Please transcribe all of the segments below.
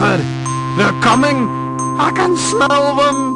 Alfred! They're coming! I can smell them!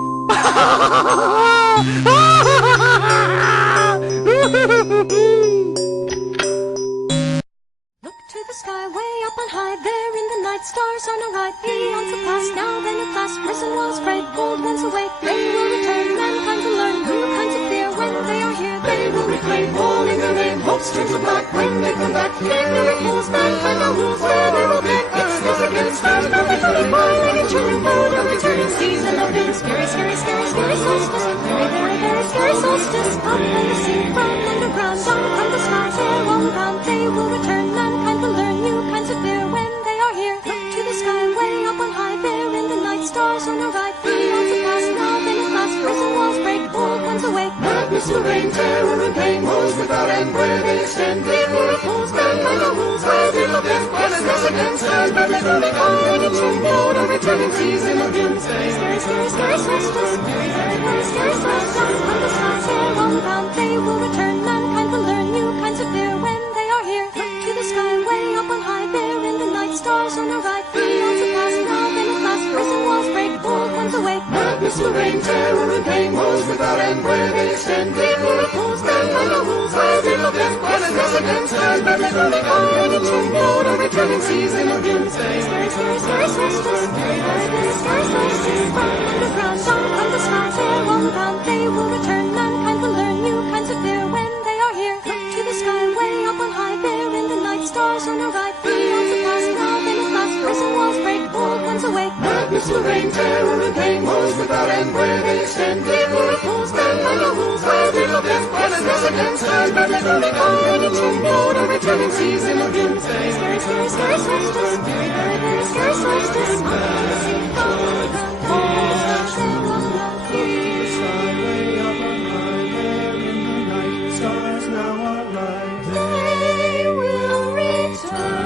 Look to the sky, way up on high, there in the night, stars on a ride, beyond surprise, now then at last, prison walls break, old ones awake, they will return, mankind will learn new kinds of fear, when they are here, they will reclaim, all in their name, hopes turn to black, when they come back, ignorant fools, mankind are rules, where they will get, extravagant stars, melting from the boiling and churning food, of returning season of doom, scary, scary, scary, scary solstice, very, very, very scary solstice, up on the sea, from underground, down from the sky, there all around, they will return, mankind will learn new kinds of fear when they are here. Look to the sky, way up on high, there in the night, stars on a ride, beyond to pass, now then at last, prison walls break, old ones awake. Madness will reign, terror and pain, woes without end, where they extend, ignorant fools, mankind are rules, where they look and restless against stars, badly moving, falling and churning, load of returning season of doomsday. Scary, scary, scary solstice, very, very, very scary solstice, down from the sky, there all around, they will return, mankind will learn new kinds of fear when they are here. Look to the sky, way up on high, there in the night, stars on a ride, beyond to pass, now then at last, prison walls break, old ones awake. Madness will reign, terror and pain, woes without end, where they extend, ignorant fools, mankind are rules, where they look and restless against stars, badly moving, falling and churning, load of returning season of doomsday. Scary, scary, scary solstice, very, very, very scary solstice, from underground, down from the sky, there all around, they will return, mankind will learn new kinds of fear when they are here. Look to the sky, way up on high, there in the night, stars on a ride, beyond to pass, now then at last, prison walls break, old ones awake. Madness will reign, terror and pain, woes without end, where they extend, ignorant fools, mankind are rules, where they look and restless against stars, badly moving, falling and churning, load of returning season of doomsday. Scary, scary, scary solstice, very, very, very scary solstice, up on the sea, from underground, all stars there all around, the sky, way up on high, there in the night, stars now are right, they will return.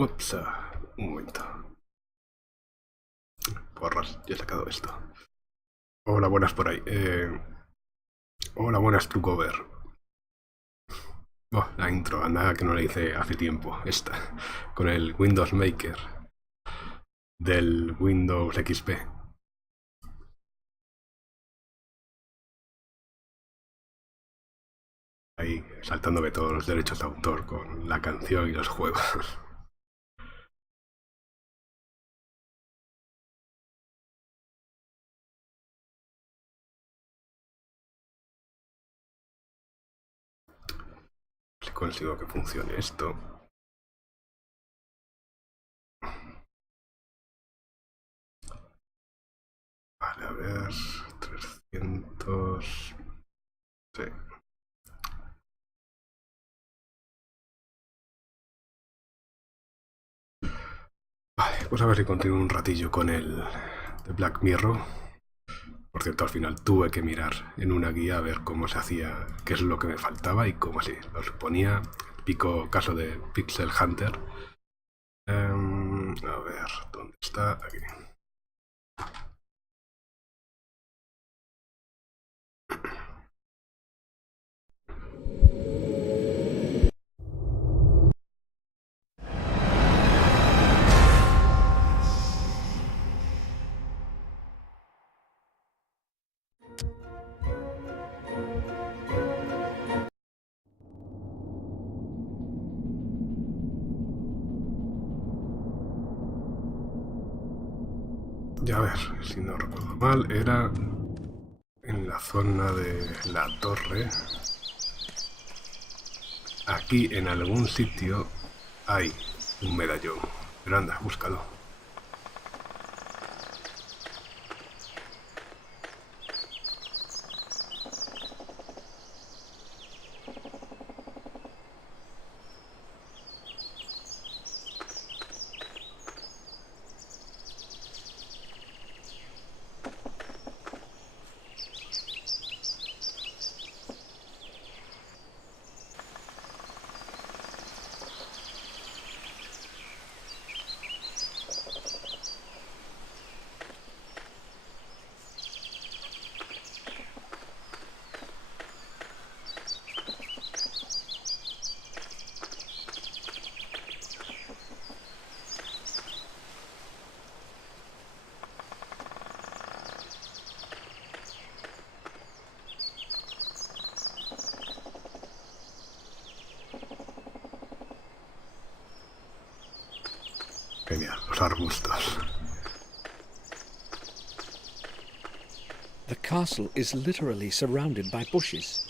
Ups, un momento. Porras, ya he sacado esto. Hola, buenas por ahí. Hola, buenas, Trucover. Oh, la intro, anda que no la hice hace tiempo, esta. Con el Windows Maker del Windows XP. Ahí, saltándome todos los derechos de autor con la canción y los juegos. Si consigo que funcione esto. Vale, a ver. 300. Sí. Vale, pues a ver si continúo un ratillo con el de Black Mirror. Por cierto, al final tuve que mirar en una guía a ver cómo se hacía, qué es lo que me faltaba y cómo así. Lo suponía, típico caso de Pixel Hunter. A ver, ¿dónde está? Aquí. Y a ver, si no recuerdo mal, era en la zona de la torre. Aquí en algún sitio hay un medallón. Pero anda, búscalo. Genial, los arbustos. The castle is literally surrounded by bushes.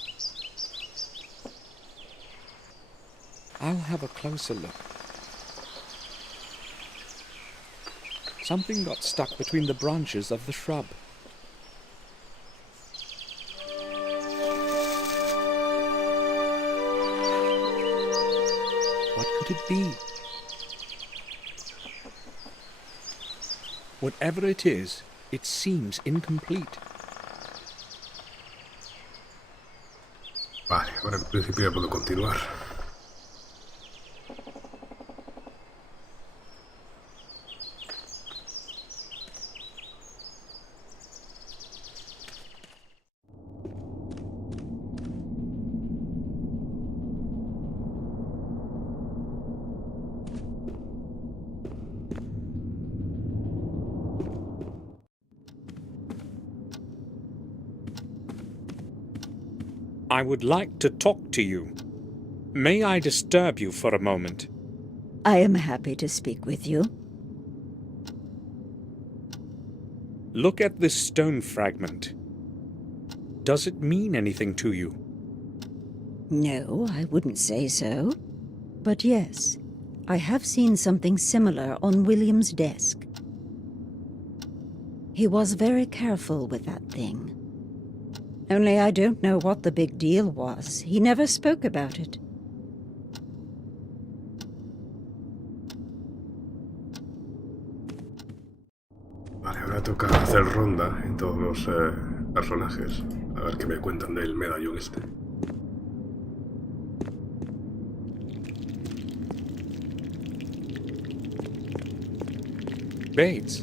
I'll have a closer look. Something got stuck between the branches of the shrub. What could it be? Whatever it is, it seems incomplete. Vale, ahora en principio ya puedo continuar. I would like to talk to you. May I disturb you for a moment? I am happy to speak with you. Look at this stone fragment. Does it mean anything to you? No, I wouldn't say so. But yes, I have seen something similar on William's desk. He was very careful with that thing. Only I don't know what the big deal was. He never spoke about it. Vale, ahora toca hacer ronda en todos los personajes. A ver qué me cuentan del medallón este. Bates.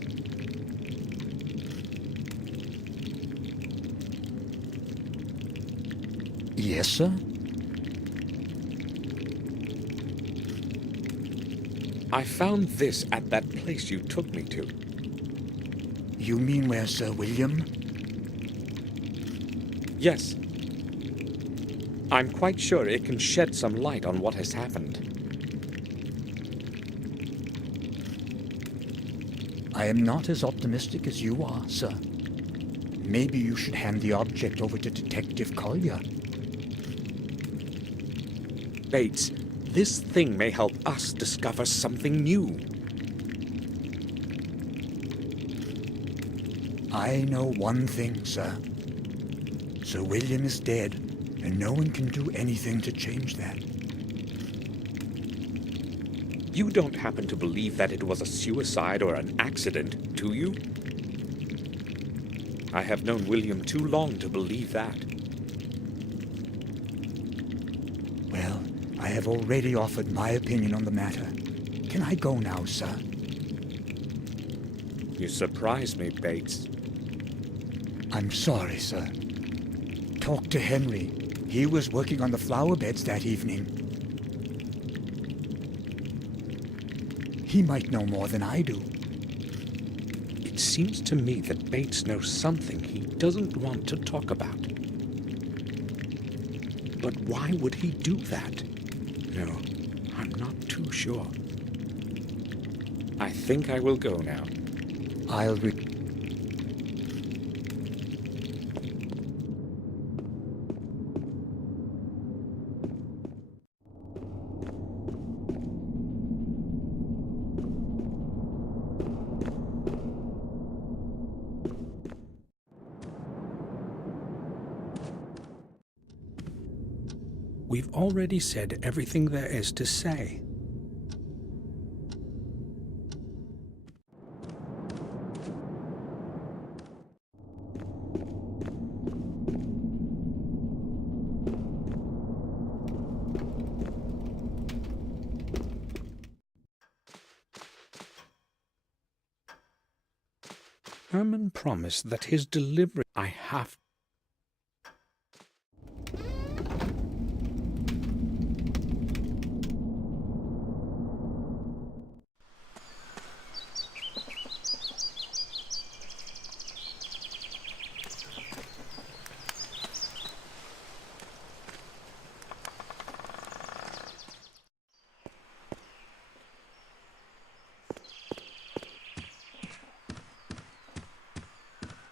Yes, sir? I found this at that place you took me to. You mean where Sir William? Yes. I'm quite sure it can shed some light on what has happened. I am not as optimistic as you are, sir. Maybe you should hand the object over to Detective Collier. Bates, this thing may help us discover something new. I know one thing, sir. Sir William is dead, and no one can do anything to change that. You don't happen to believe that it was a suicide or an accident, do you? I have known William too long to believe that. Well, I have already offered my opinion on the matter. Can I go now, sir? You surprise me, Bates. I'm sorry, sir. Talk to Henry. He was working on the flower beds that evening. He might know more than I do. It seems to me that Bates knows something he doesn't want to talk about. But why would he do that? No, I'm not too sure. I think I will go now. We've already said everything there is to say. Herman promised that his delivery... I have...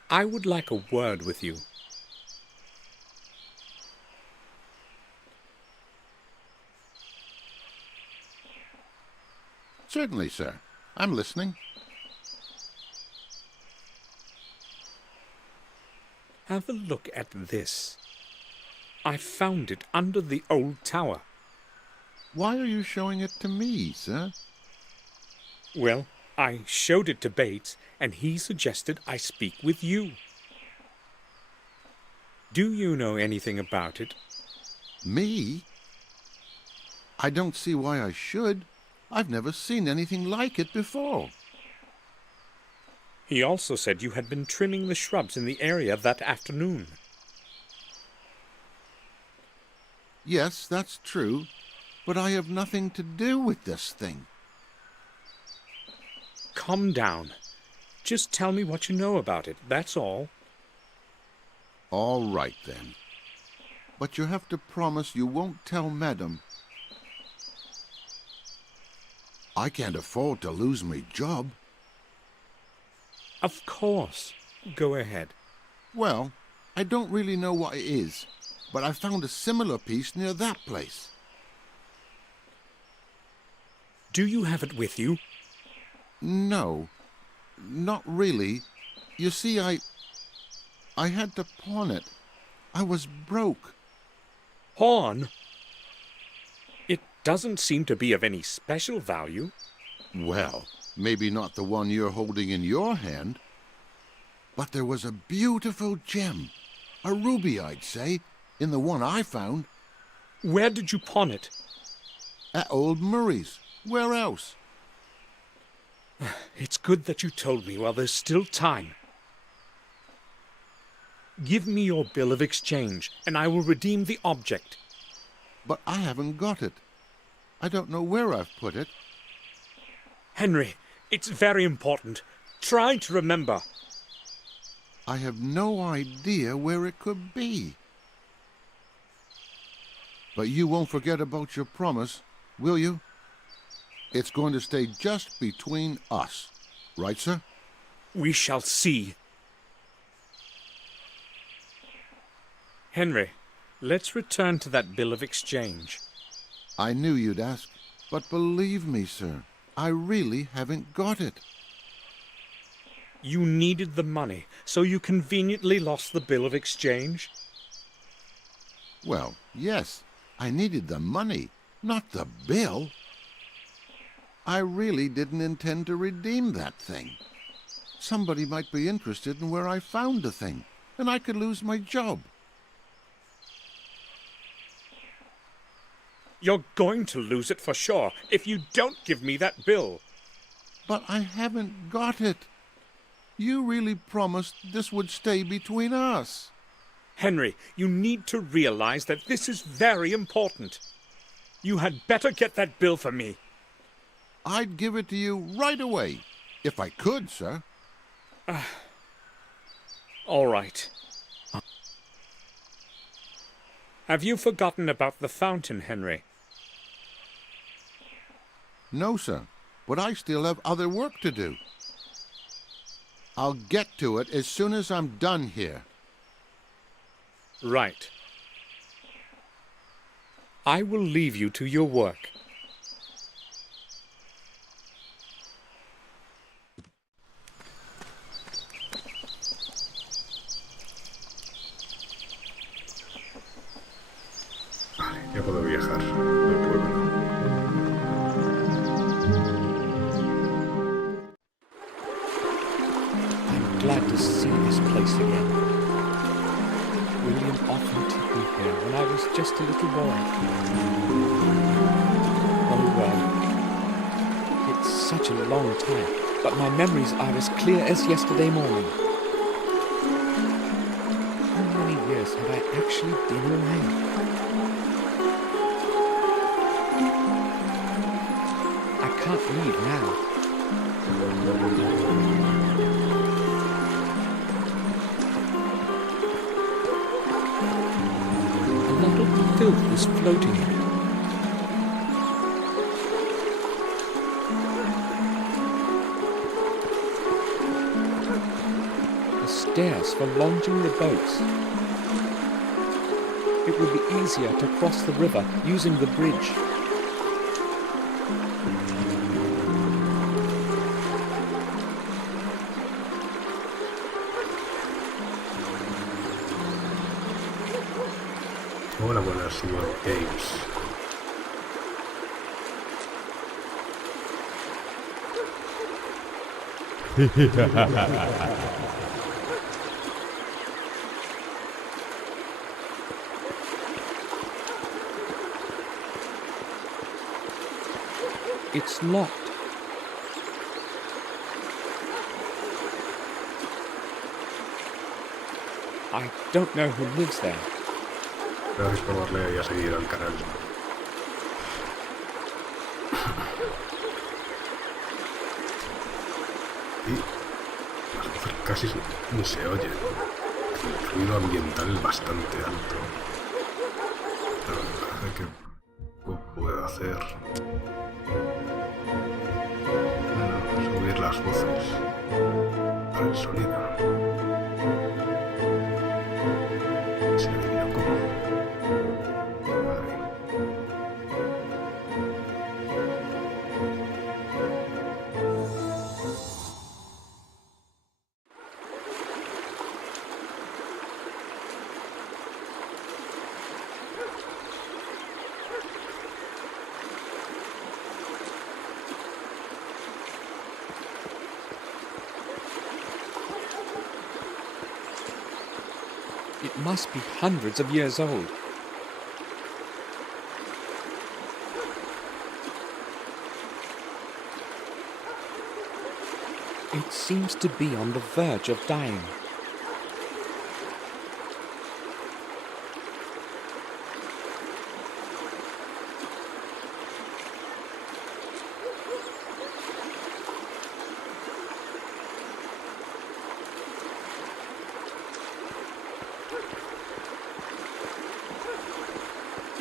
I would like a word with you. Certainly, sir. I'm listening. Have a look at this. I found it under the old tower. Why are you showing it to me, sir? Well, I showed it to Bates, and he suggested I speak with you. Do you know anything about it? Me? I don't see why I should. I've never seen anything like it before. He also said you had been trimming the shrubs in the area that afternoon. Yes, that's true, but I have nothing to do with this thing. Calm down. Just tell me what you know about it, that's all. All right, then. But you have to promise you won't tell Madam. I can't afford to lose my job. Of course. Go ahead. Well, I don't really know what it is, but I found a similar piece near that place. Do you have it with you? No, not really. You see, I had to pawn it. I was broke. Pawn? It doesn't seem to be of any special value. Well, maybe not the one you're holding in your hand. But there was a beautiful gem, a ruby, I'd say, in the one I found. Where did you pawn it? At old Murray's. Where else? It's good that you told me while there's still time. Give me your bill of exchange, and I will redeem the object. But I haven't got it. I don't know where I've put it. Henry, it's very important. Try to remember. I have no idea where it could be. But you won't forget about your promise, will you? It's going to stay just between us. Right, sir? We shall see. Henry, let's return to that bill of exchange. I knew you'd ask, but believe me, sir, I really haven't got it. You needed the money, so you conveniently lost the bill of exchange? Well, yes, I needed the money, not the bill. I really didn't intend to redeem that thing. Somebody might be interested in where I found the thing, and I could lose my job. You're going to lose it for sure if you don't give me that bill. But I haven't got it. You really promised this would stay between us. Henry, you need to realize that this is very important. You had better get that bill for me. I'd give it to you right away, if I could, sir. All right. Have you forgotten about the fountain, Henry? No, sir, but I still have other work to do. I'll get to it as soon as I'm done here. Right. I will leave you to your work. Vale. Ya puedo viajar del pueblo. I'm glad to see this place again. William often took me here when I was just a little boy. Oh well, it's such a long time, but my memories are as clear as yesterday morning. How many years have I actually been away? I can't leave now. A lot of filth is floating in it. The stairs for launching the boats. It would be easier to cross the river using the bridge. Hola, buenas, señor James. It's locked. I don't know who lives there. Gracias por darle a seguir al canal. Y las voces casi ni se oyen. El ruido ambiental es bastante alto. Pero me parece que puedo hacer... Bueno, subir las voces para el sonido. Se adivina cómo. Ahí. It must be hundreds of years old. It seems to be on the verge of dying.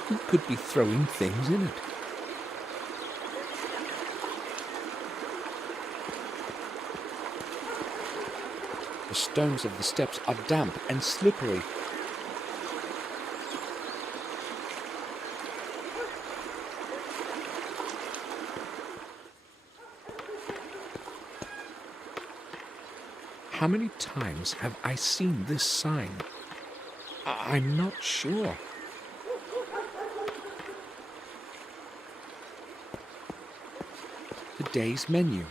Who could be throwing things in it? The stones of the steps are damp and slippery. How many times have I seen this sign? I'm not sure. The day's menu.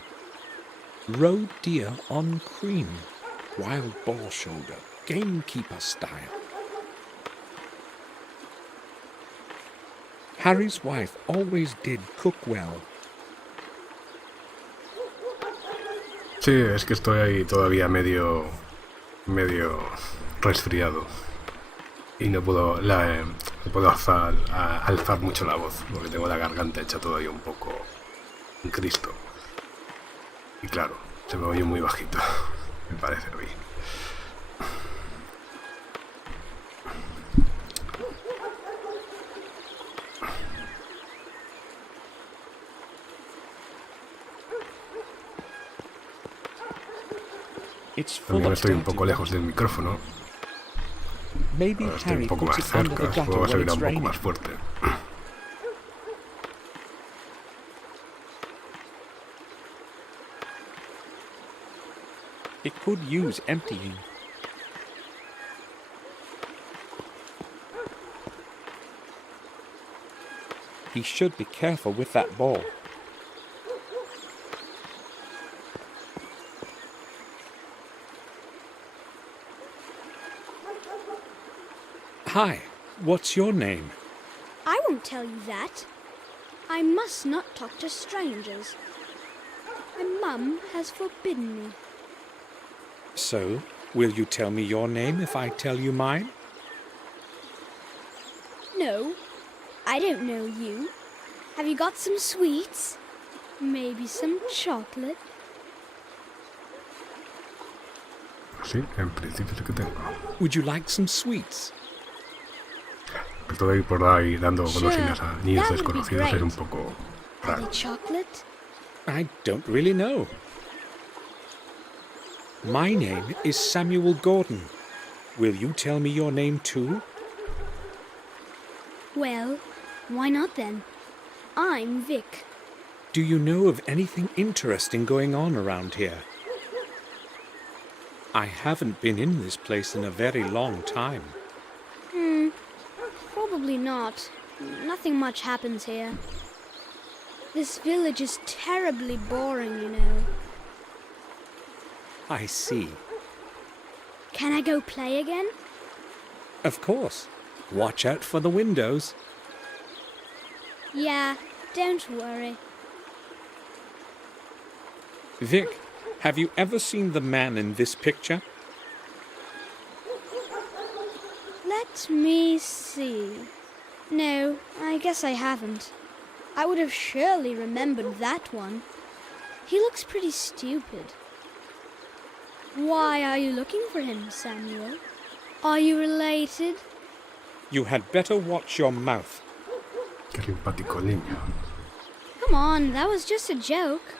Roe deer on cream. Wild boar shoulder. Gamekeeper style. Harry's wife always did cook well. Sí, es que estoy ahí todavía medio resfriado y no puedo alzar mucho la voz porque tengo la garganta hecha todavía un poco en Cristo. Y claro, se me oye muy bajito, me parece a mí. It's full También of estoy un dirty poco lejos del micrófono. Maybe Ahora estoy un Harry poco puts más it under the cerca, gutter luego se when irá it's un poco raining. más fuerte. It could use emptying. He should be careful with that ball. Hi, what's your name? I won't tell you that. I must not talk to strangers. My mum has forbidden me. So, will you tell me your name if I tell you mine? No, I don't know you. Have you got some sweets? Maybe some chocolate? Sí, en principio sí que tengo. Would you like some sweets? Esto de ir por ahí dando golosinas a niños that would be desconocidos es great. un poco Are raro. they chocolate? I don't really know. My name is Samuel Gordon. Will you tell me your name too? Well, why not then? I'm Vic. Do you know of anything interesting going on around here? I haven't been in this place in a very long time. Probably not. Nothing much happens here. This village is terribly boring, you know. I see. Can I go play again? Of course. Watch out for the windows. Yeah, don't worry. Vic, have you ever seen the man in this picture? Let me see. No, I guess I haven't. I would have surely remembered that one. He looks pretty stupid. Why are you looking for him, Samuel? Are you related? You had better watch your mouth. Qué simpático el niño. Come on, that was just a joke.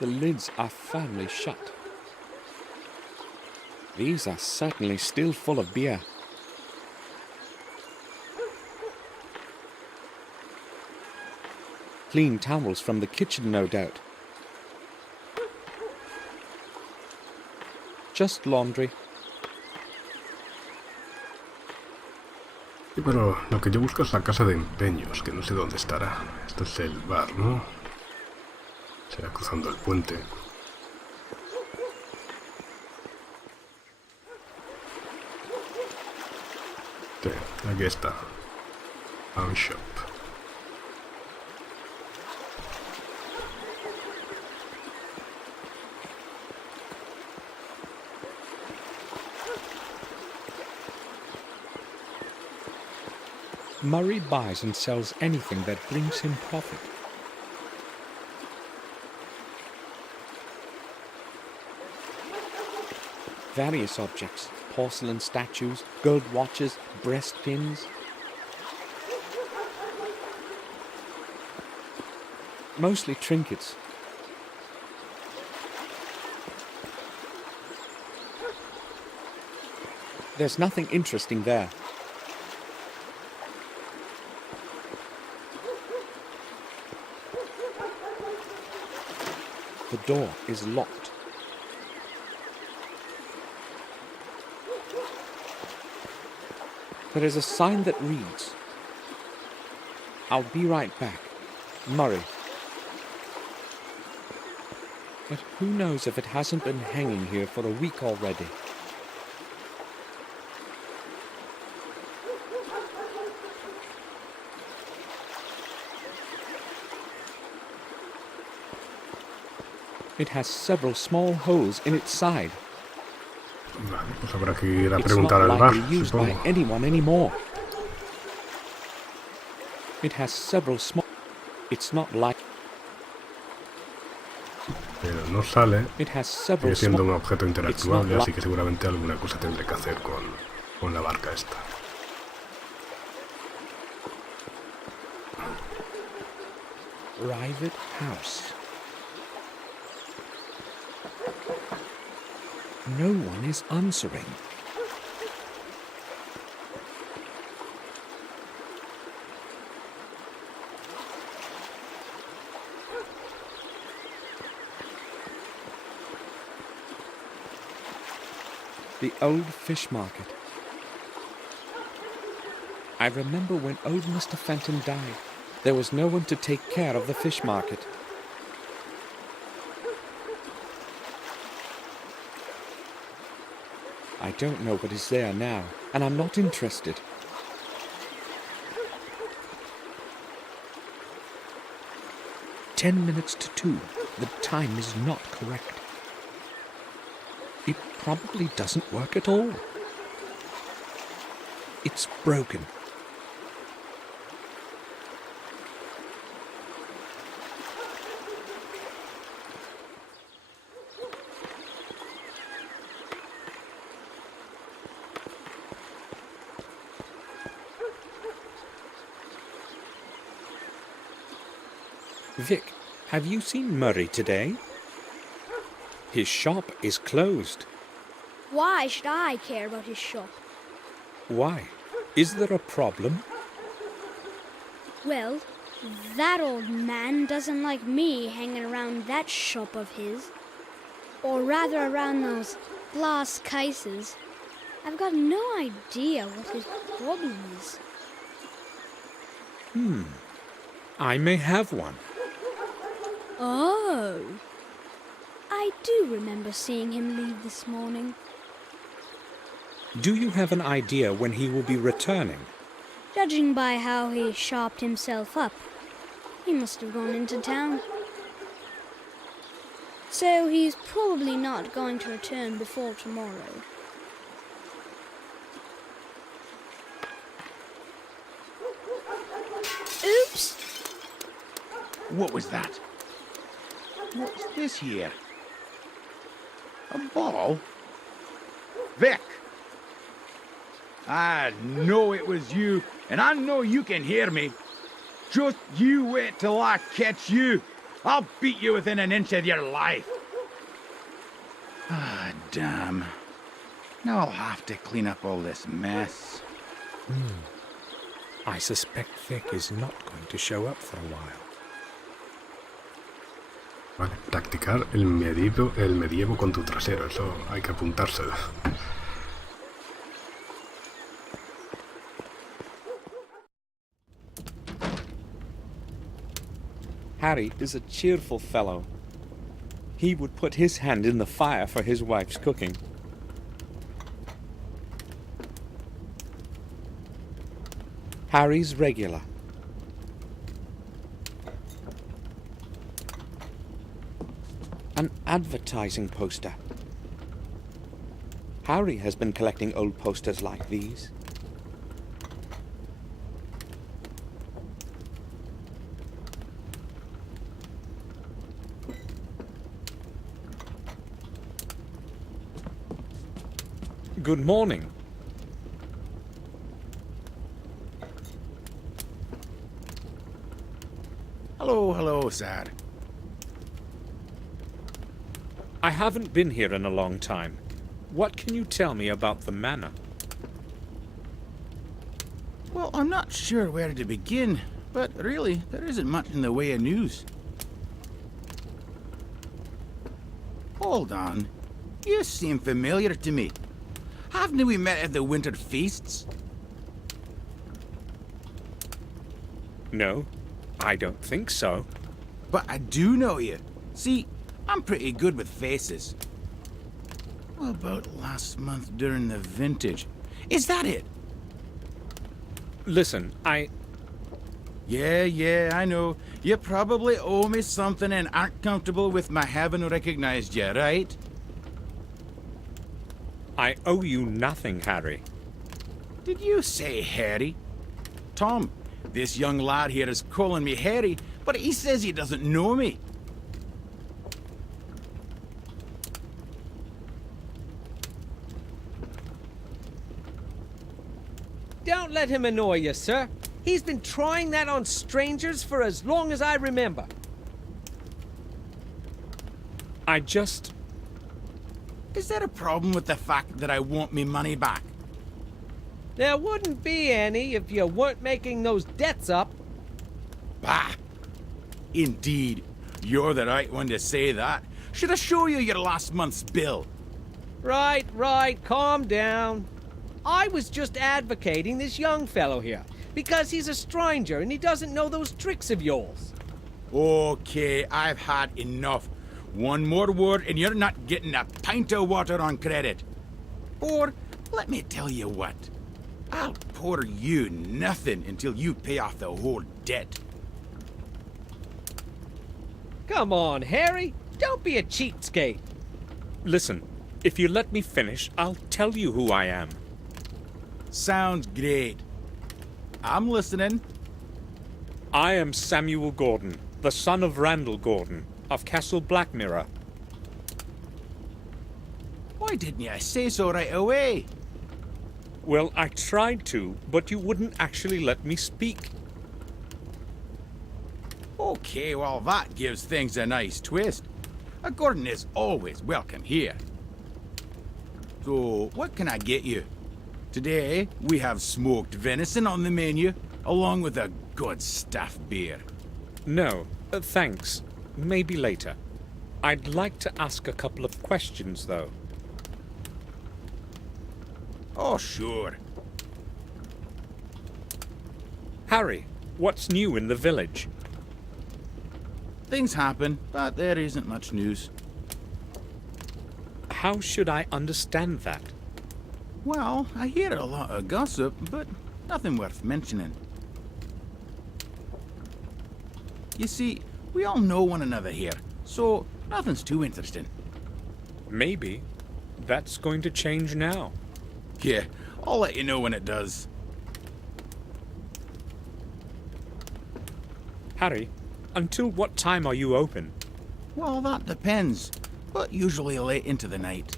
The lids are firmly shut. These are certainly still full of beer. Clean towels from the kitchen, no doubt. Just laundry. Sí, pero lo que yo busco es la casa de empeños, que no sé dónde estará. Esto es el bar, ¿no? Será cruzando el puente. Sí, aquí está. Pawn shop. Murray buys and sells anything that brings him profit. Various objects, porcelain statues, gold watches, breast pins. Mostly trinkets. There's nothing interesting there. The door is locked. There is a sign that reads, "I'll be right back, Murray." But who knows if it hasn't been hanging here for a week already. It has several small holes in its side. Vale, pues habrá que ir a It's preguntar not al bar, likely used by supongo. anyone anymore. It has several small... It's not like... Pero no sale. It has several Sigue siendo un small... objeto It's not interactuable, así like... que seguramente alguna cosa tendré que hacer con la barca esta. Private house. No one is answering. The old fish market. I remember when old Mr. Fenton died, there was no one to take care of the fish market. I don't know what is there now, and I'm not interested. "10 minutes to 2. The time is not correct. It probably doesn't work at all. It's broken. Vic, have you seen Murray today? His shop is closed. Why should I care about his shop? Why? Is there a problem? Well, that old man doesn't like me hanging around that shop of his. Or rather around those glass cases. I've got no idea what his problem is. I may have one. Oh. I do remember seeing him leave this morning. Do you have an idea when he will be returning? Judging by how he sharpened himself up, he must have gone into town. So he's probably not going to return before tomorrow. Oops! What was that? What's this here? A ball? Vic! I know it was you, and I know you can hear me. Just you wait till I catch you. I'll beat you within an inch of your life. Ah, damn. Now I'll have to clean up all this mess. I suspect Vic is not going to show up for a while. Vale, practicar el medievo con tu trasero, eso hay que apuntárselo. Harry is a cheerful fellow. He would put his hand in the fire for his wife's cooking. Harry's regular. An advertising poster. Harry has been collecting old posters like these. Good morning. Hello, sir. I haven't been here in a long time. What can you tell me about the manor? Well, I'm not sure where to begin, but really, there isn't much in the way of news. Hold on. You seem familiar to me. Haven't we met at the winter feasts? No, I don't think so. But I do know you. See, I'm pretty good with faces. What about last month during the vintage? Is that it? Listen, Yeah, I know. You probably owe me something and aren't comfortable with my having recognized you, right? I owe you nothing, Harry. Did you say Harry? Tom, this young lad here is calling me Harry, but he says he doesn't know me. Don't let him annoy you, sir. He's been trying that on strangers for as long as I remember. Is there a problem with the fact that I want me money back? There wouldn't be any if you weren't making those debts up. Bah! Indeed, you're the right one to say that. Should I show you your last month's bill? Right, calm down. I was just advocating this young fellow here, because he's a stranger and he doesn't know those tricks of yours. Okay, I've had enough. One more word and you're not getting a pint of water on credit. Or, let me tell you what. I'll pour you nothing until you pay off the whole debt. Come on, Harry. Don't be a cheapskate. Listen, if you let me finish, I'll tell you who I am. Sounds great. I'm listening. I am Samuel Gordon, the son of Randall Gordon, of Castle Blackmirror. Why didn't you say so right away? Well, I tried to, but you wouldn't actually let me speak. Okay, well, that gives things a nice twist. A Gordon is always welcome here. So, what can I get you? Today, we have smoked venison on the menu, along with a good staff beer. No, thanks. Maybe later. I'd like to ask a couple of questions, though. Oh, sure. Harry, what's new in the village? Things happen, but there isn't much news. How should I understand that? Well, I hear a lot of gossip, but nothing worth mentioning. You see, we all know one another here, so nothing's too interesting. Maybe. That's going to change now. Yeah, I'll let you know when it does. Harry, until what time are you open? Well, that depends, but usually late into the night.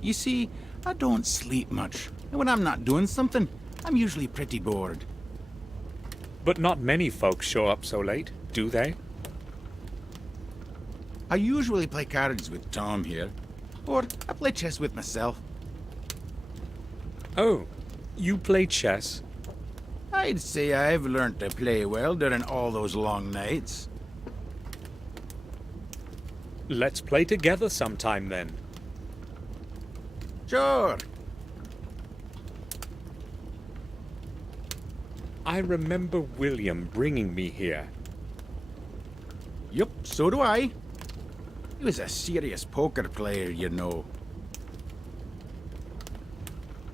You see, I don't sleep much, and when I'm not doing something, I'm usually pretty bored. But not many folks show up so late, do they? I usually play cards with Tom here, or I play chess with myself. Oh, you play chess? I'd say I've learned to play well during all those long nights. Let's play together sometime then. Sure. I remember William bringing me here. Yup, so do I. He was a serious poker player, you know.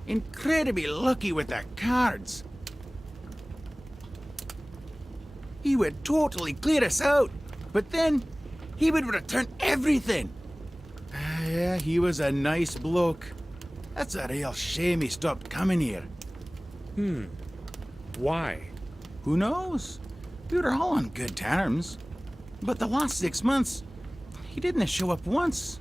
Incredibly lucky with the cards. He would totally clear us out, but then he would return everything. Yeah, he was a nice bloke. That's a real shame he stopped coming here. Why? Who knows? We were all on good terms. But the last 6 months, he didn't show up once.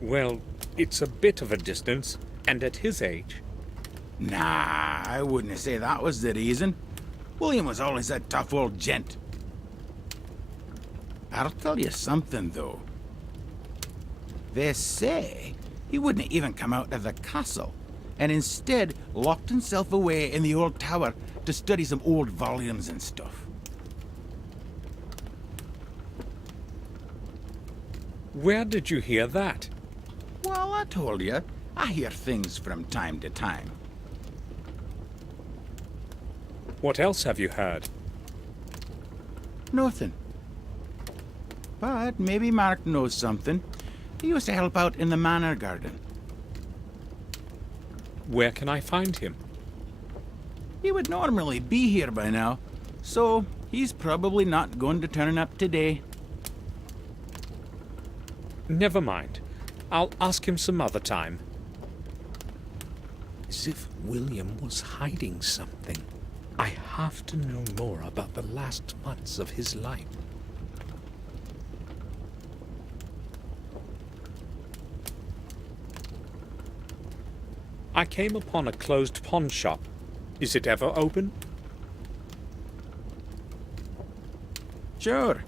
Well, it's a bit of a distance, and at his age. Nah, I wouldn't say that was the reason. William was always a tough old gent. I'll tell you something, though. They say he wouldn't even come out of the castle, and instead locked himself away in the old tower to study some old volumes and stuff. Where did you hear that? Well, I told you, I hear things from time to time. What else have you heard? Nothing. But maybe Mark knows something. He used to help out in the manor garden. Where can I find him? He would normally be here by now, so he's probably not going to turn up today. Never mind. I'll ask him some other time. As if William was hiding something. I have to know more about the last months of his life. I came upon a closed pawn shop. Is it ever open? Sure.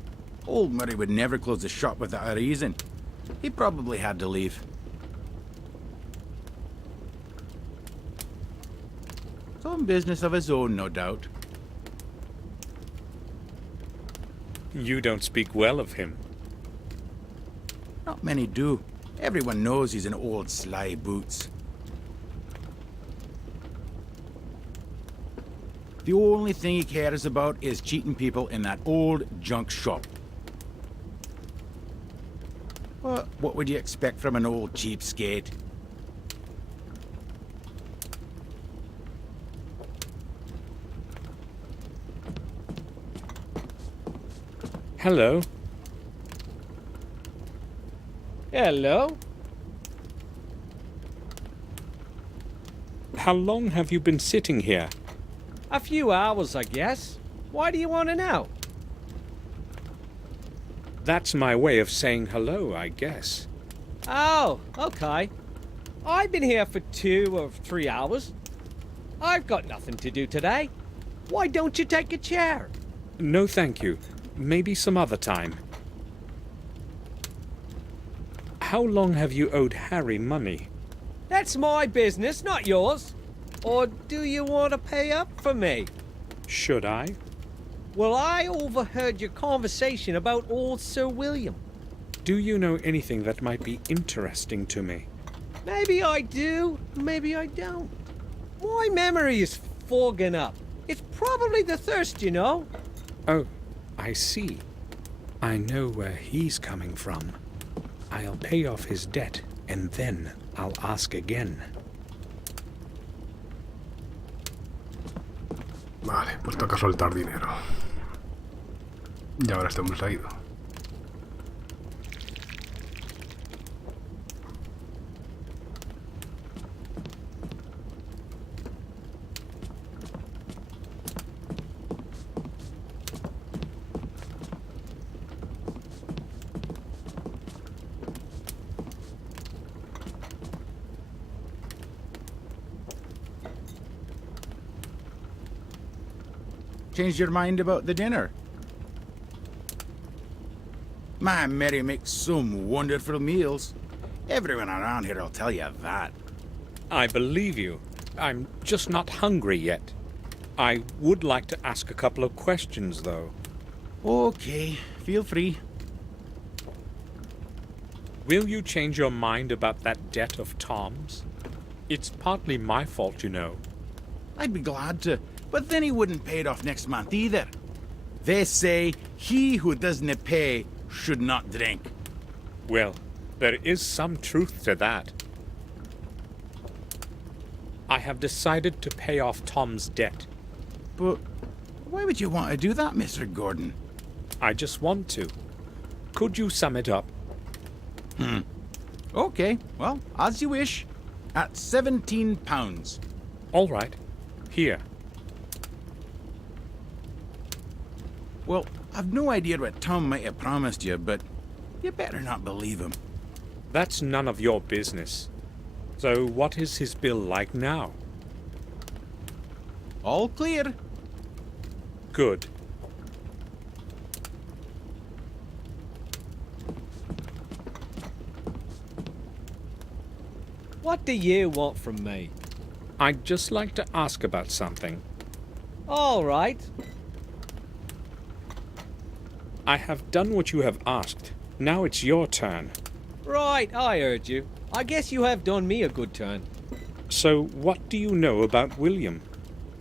Old Murray would never close the shop without a reason. He probably had to leave. Some business of his own, no doubt. You don't speak well of him. Not many do. Everyone knows he's an old sly boots. The only thing he cares about is cheating people in that old junk shop. What would you expect from an old cheapskate? Hello. Hello? How long have you been sitting here? A few hours, I guess. Why do you want to know? That's my way of saying hello, I guess. Oh, okay. I've been here for 2 or 3 hours. I've got nothing to do today. Why don't you take a chair? No, thank you. Maybe some other time. How long have you owed Harry money? That's my business, not yours. Or do you want to pay up for me? Should I? Well, I overheard your conversation about old Sir William. Do you know anything that might be interesting to me? Maybe I do, maybe I don't. My memory is fogging up. It's probably the thirst, you know. Oh, I see. I know where he's coming from. I'll pay off his debt, and then I'll ask again. Vale, pues toca soltar dinero. Y ahora estamos ido. Changed your mind about the dinner? My Mary makes some wonderful meals. Everyone around here will tell you that. I believe you. I'm just not hungry yet. I would like to ask a couple of questions, though. Okay, feel free. Will you change your mind about that debt of Tom's? It's partly my fault, you know. I'd be glad to, but then he wouldn't pay it off next month either. They say he who doesn't pay should not drink. Well, there is some truth to that. I have decided to pay off Tom's debt. But why would you want to do that, Mr. Gordon? I just want to. Could you sum it up? Okay, well, as you wish. At £17. All right. Here. Well, I've no idea what Tom might have promised you, but you better not believe him. That's none of your business. So what is his bill like now? All clear. Good. What do you want from me? I'd just like to ask about something. All right. I have done what you have asked. Now it's your turn. Right, I heard you. I guess you have done me a good turn. So what do you know about William?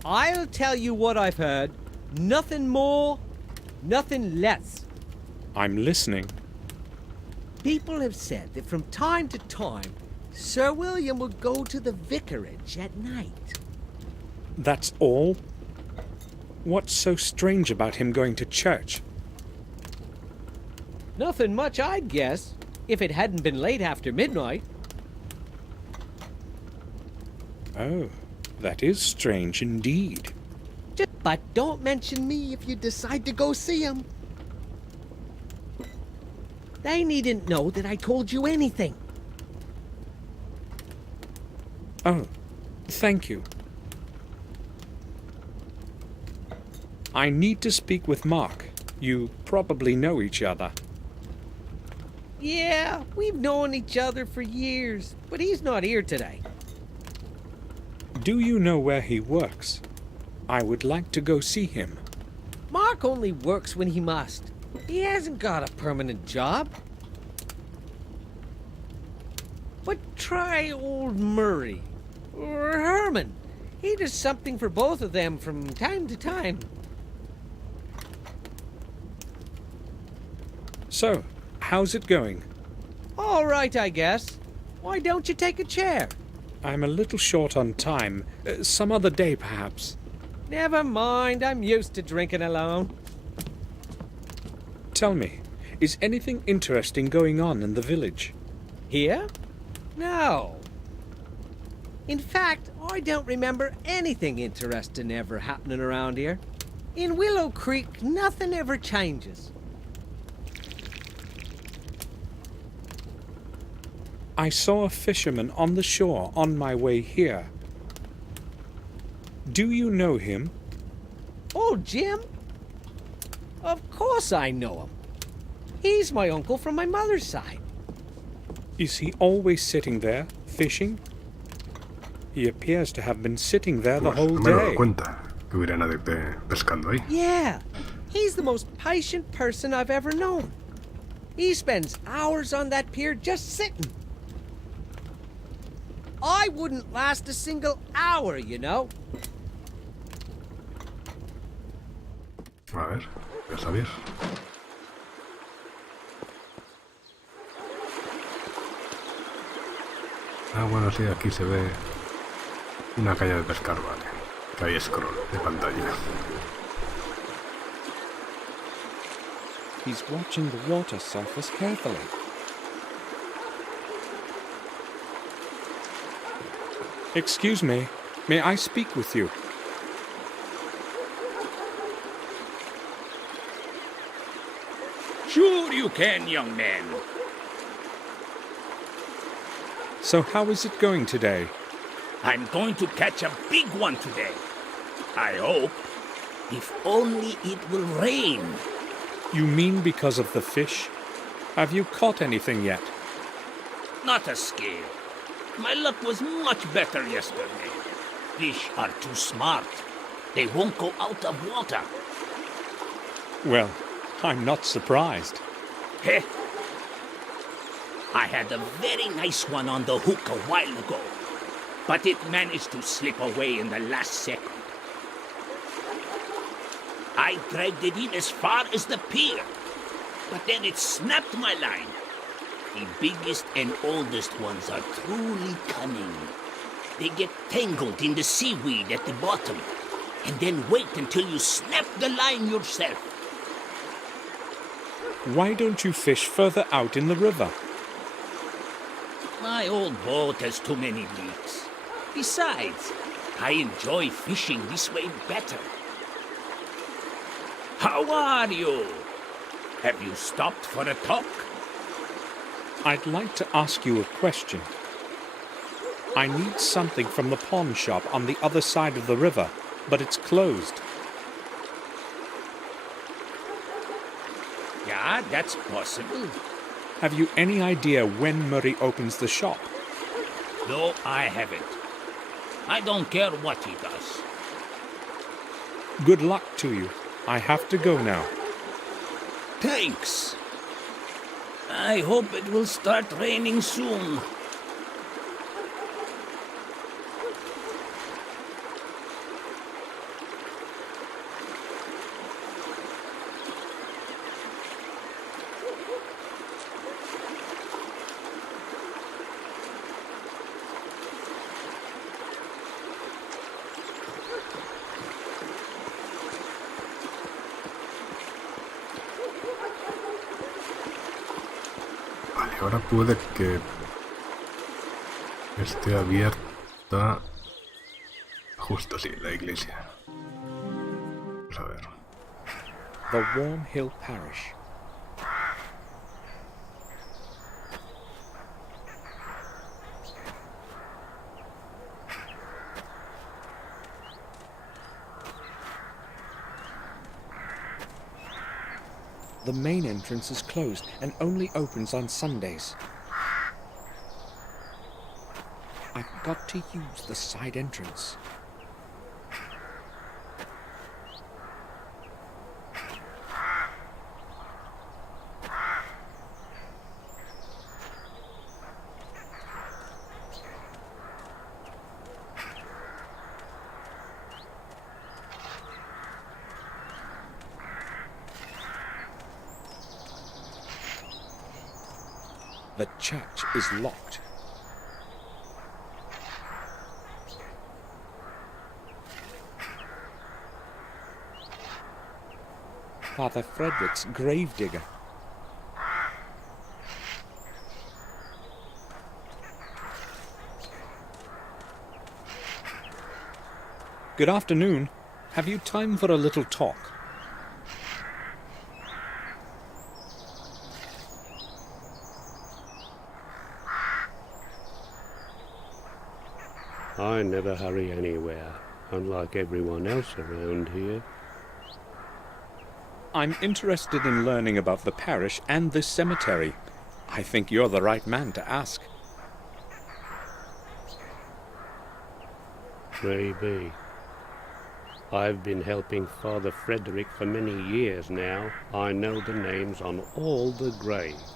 I'll tell you what I've heard. Nothing more, nothing less. I'm listening. People have said that from time to time, Sir William will go to the vicarage at night. That's all? What's so strange about him going to church? Nothing much, I'd guess, if it hadn't been late after midnight. Oh, that is strange indeed. But don't mention me if you decide to go see him. They needn't know that I told you anything. Oh, thank you. I need to speak with Mark. You probably know each other. Yeah, we've known each other for years, but he's not here today. Do you know where he works? I would like to go see him. Mark only works when he must. He hasn't got a permanent job. But try old Murray. Or Herman. He does something for both of them from time to time. So, how's it going? All right, I guess. Why don't you take a chair? I'm a little short on time. Some other day, perhaps. Never mind, I'm used to drinking alone. Tell me, is anything interesting going on in the village? Here? No. In fact, I don't remember anything interesting ever happening around here. In Willow Creek, nothing ever changes. I saw a fisherman on the shore on my way here. Do you know him? Oh, Jim? Of course I know him. He's my uncle from my mother's side. Is he always sitting there, fishing? He appears to have been sitting there the whole No me he dado day. cuenta que hubiera nadie pescando ahí. Yeah, he's the most patient person I've ever known. He spends hours on that pier just sitting. I wouldn't last a single hour, you know. A ver, voy a salir. Ah, bueno, sí, aquí se ve una caña de pescar, vale. Que hay scroll de pantalla. He's watching the water surface carefully. Excuse me, may I speak with you? Sure you can, young man. So how is it going today? I'm going to catch a big one today. I hope. If only it will rain. You mean because of the fish? Have you caught anything yet? Not a scale. My luck was much better yesterday. Fish are too smart. They won't go out of water. Well, I'm not surprised. Heh. I had a very nice one on the hook a while ago, but it managed to slip away in the last second. I dragged it in as far as the pier, but then it snapped my line. The biggest and oldest ones are truly cunning. They get tangled in the seaweed at the bottom, and then wait until you snap the line yourself. Why don't you fish further out in the river? My old boat has too many leaks. Besides, I enjoy fishing this way better. How are you? Have you stopped for a talk? I'd like to ask you a question. I need something from the pawn shop on the other side of the river, but it's closed. Yeah, that's possible. Have you any idea when Murray opens the shop? No, I haven't. I don't care what he does. Good luck to you. I have to go now. Thanks. I hope it will start raining soon. Vale, ahora puede que esté abierta justo así, la iglesia. Vamos a ver. The Warm Hill Parish. The main entrance is closed and only opens on Sundays. I've got to use the side entrance. The church is locked. Father Frederick's gravedigger. Good afternoon. Have you time for a little talk? I never hurry anywhere, unlike everyone else around here. I'm interested in learning about the parish and this cemetery. I think you're the right man to ask. Maybe. I've been helping Father Frederick for many years now. I know the names on all the graves.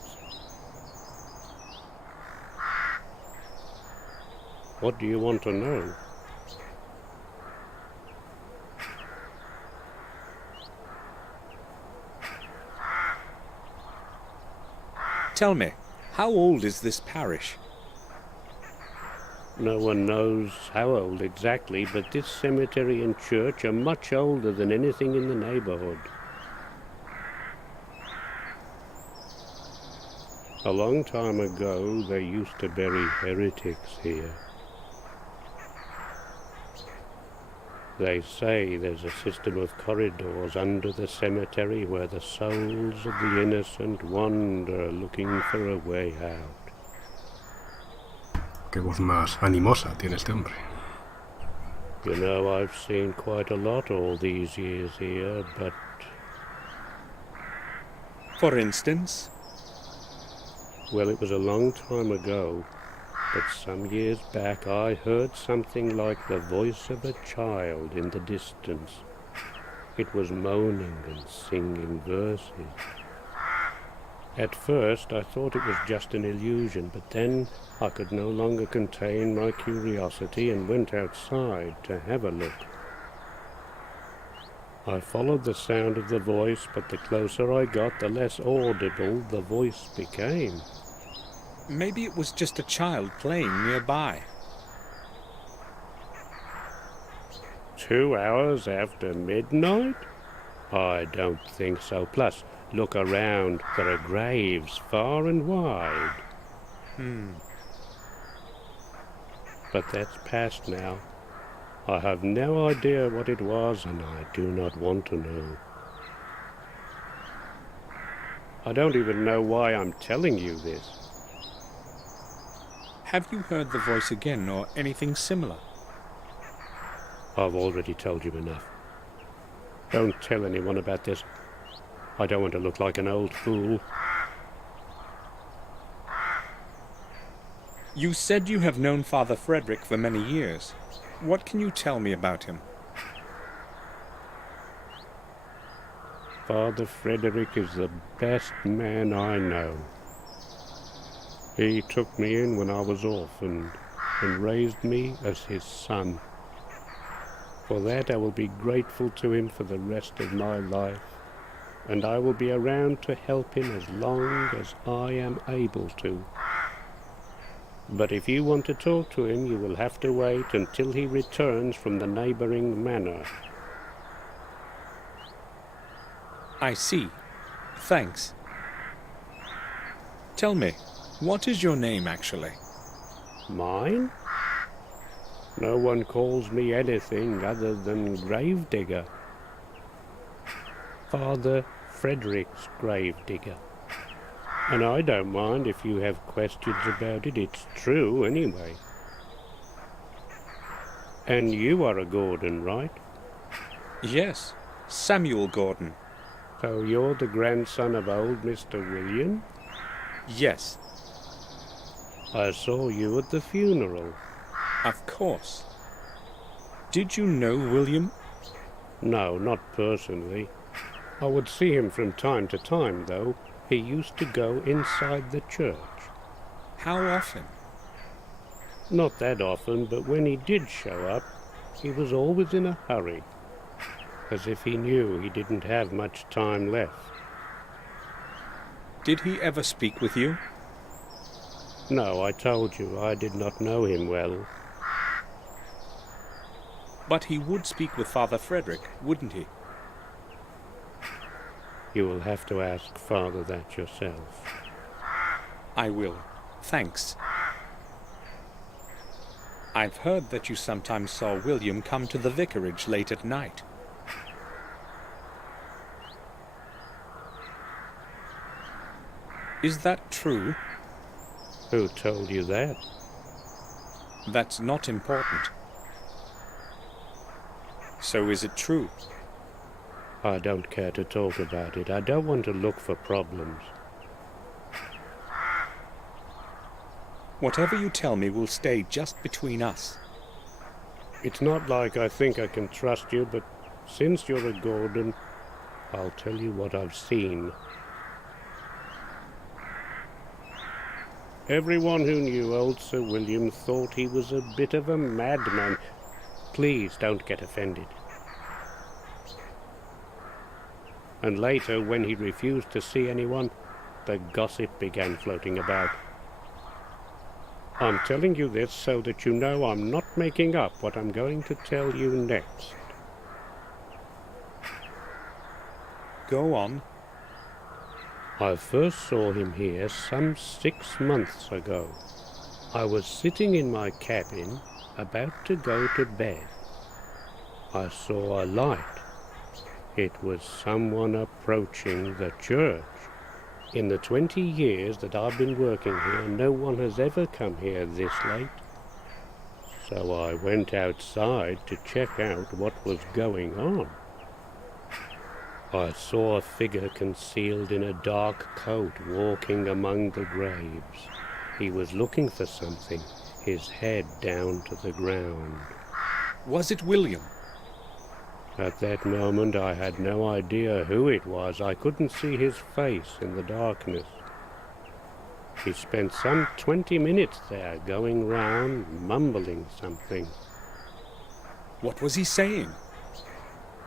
What do you want to know? Tell me, how old is this parish? No one knows how old exactly, but this cemetery and church are much older than anything in the neighborhood. A long time ago, they used to bury heretics here. They say there's a system of corridors under the cemetery where the souls of the innocent wander looking for a way out. Qué voz más animosa tiene este hombre. You know, I've seen quite a lot all these years here, but... For instance? Well, it was a long time ago, but some years back I heard something like the voice of a child in the distance. It was moaning and singing verses. At first I thought it was just an illusion, but then I could no longer contain my curiosity and went outside to have a look. I followed the sound of the voice, but the closer I got, the less audible the voice became. Maybe it was just a child playing nearby. 2 hours after midnight? I don't think so. Plus, look around. There are graves far and wide. But that's past now. I have no idea what it was, and I do not want to know. I don't even know why I'm telling you this. Have you heard the voice again, or anything similar? I've already told you enough. Don't tell anyone about this. I don't want to look like an old fool. You said you have known Father Frederick for many years. What can you tell me about him? Father Frederick is the best man I know. He took me in when I was orphaned and raised me as his son. For that I will be grateful to him for the rest of my life, and I will be around to help him as long as I am able to. But if you want to talk to him, you will have to wait until he returns from the neighboring manor. I see. Thanks. Tell me, what is your name actually? Mine? No one calls me anything other than Gravedigger. Father Frederick's Gravedigger. And I don't mind if you have questions about it. It's true, anyway. And you are a Gordon, right? Yes, Samuel Gordon. So you're the grandson of old Mr. William? Yes. I saw you at the funeral. Of course. Did you know William? No, not personally. I would see him from time to time, though. He used to go inside the church. How often? Not that often, but when he did show up, he was always in a hurry, as if he knew he didn't have much time left. Did he ever speak with you? No, I told you, I did not know him well. But he would speak with Father Frederick, wouldn't he? You will have to ask Father that yourself. I will. Thanks. I've heard that you sometimes saw William come to the vicarage late at night. Is that true? Who told you that? That's not important. So is it true? I don't care to talk about it. I don't want to look for problems. Whatever you tell me will stay just between us. It's not like I think I can trust you, but since you're a Gordon, I'll tell you what I've seen. Everyone who knew old Sir William thought he was a bit of a madman. Please don't get offended. And later, when he refused to see anyone, the gossip began floating about. I'm telling you this so that you know I'm not making up what I'm going to tell you next. Go on. I first saw him here some 6 months ago. I was sitting in my cabin, about to go to bed. I saw a light. It was someone approaching the church. In the 20 years that I've been working here, no one has ever come here this late. So I went outside to check out what was going on. I saw a figure concealed in a dark coat walking among the graves. He was looking for something, his head down to the ground. Was it William? At that moment I had no idea who it was. I couldn't see his face in the darkness. He spent some 20 minutes there, going round, mumbling something. What was he saying?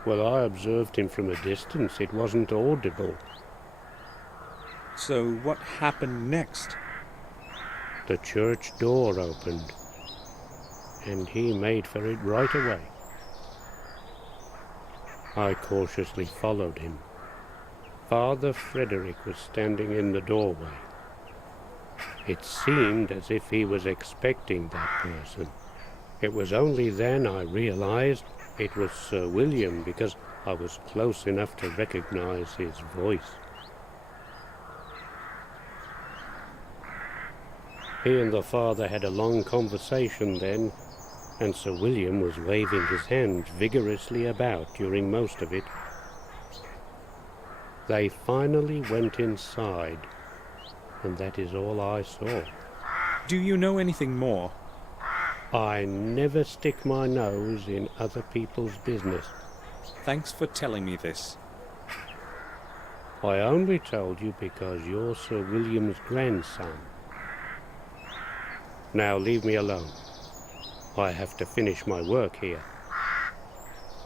Well, I observed him from a distance. It wasn't audible. So what happened next? The church door opened, and he made for it right away. I cautiously followed him. Father Frederick was standing in the doorway. It seemed as if he was expecting that person. It was only then I realized it was Sir William, because I was close enough to recognize his voice. He and the father had a long conversation then, and Sir William was waving his hands vigorously about during most of it. They finally went inside, and that is all I saw. Do you know anything more? I never stick my nose in other people's business. Thanks for telling me this. I only told you because you're Sir William's grandson. Now leave me alone. I have to finish my work here.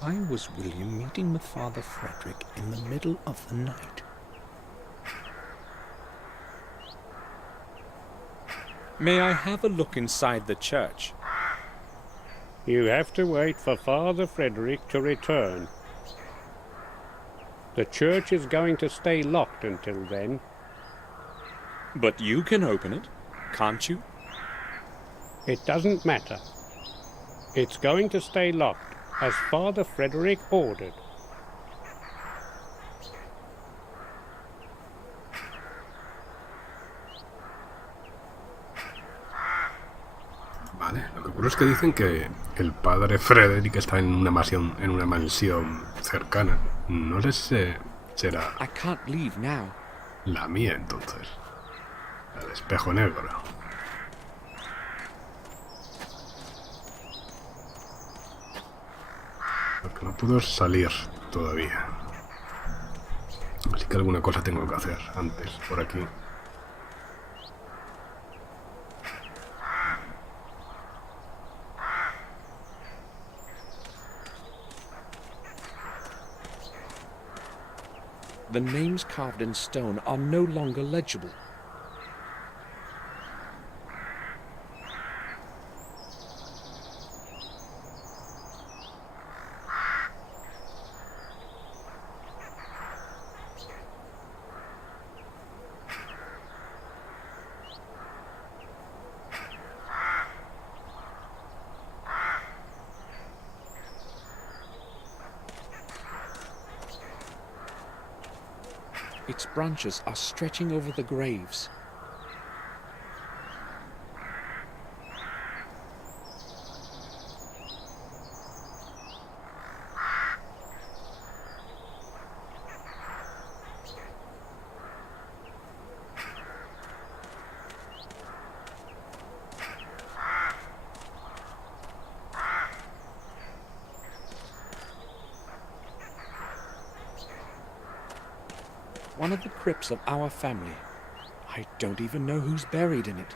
I was William meeting with Father Frederick in the middle of the night. May I have a look inside the church? You have to wait for Father Frederick to return. The church is going to stay locked until then. But you can open it, can't you? It doesn't matter. It's going to stay locked, as Father Frederick ordered. Vale, lo que ocurre es que dicen que el padre Frederick está en una mansión cercana. No les sé, será I can't leave now. la mía entonces. La de espejo negro. Lo que no puedo es salir todavía. Así que alguna cosa tengo que hacer antes, por aquí. The names carved in stone are no longer legible. Its branches are stretching over the graves. One of the crypts of our family. I don't even know who's buried in it.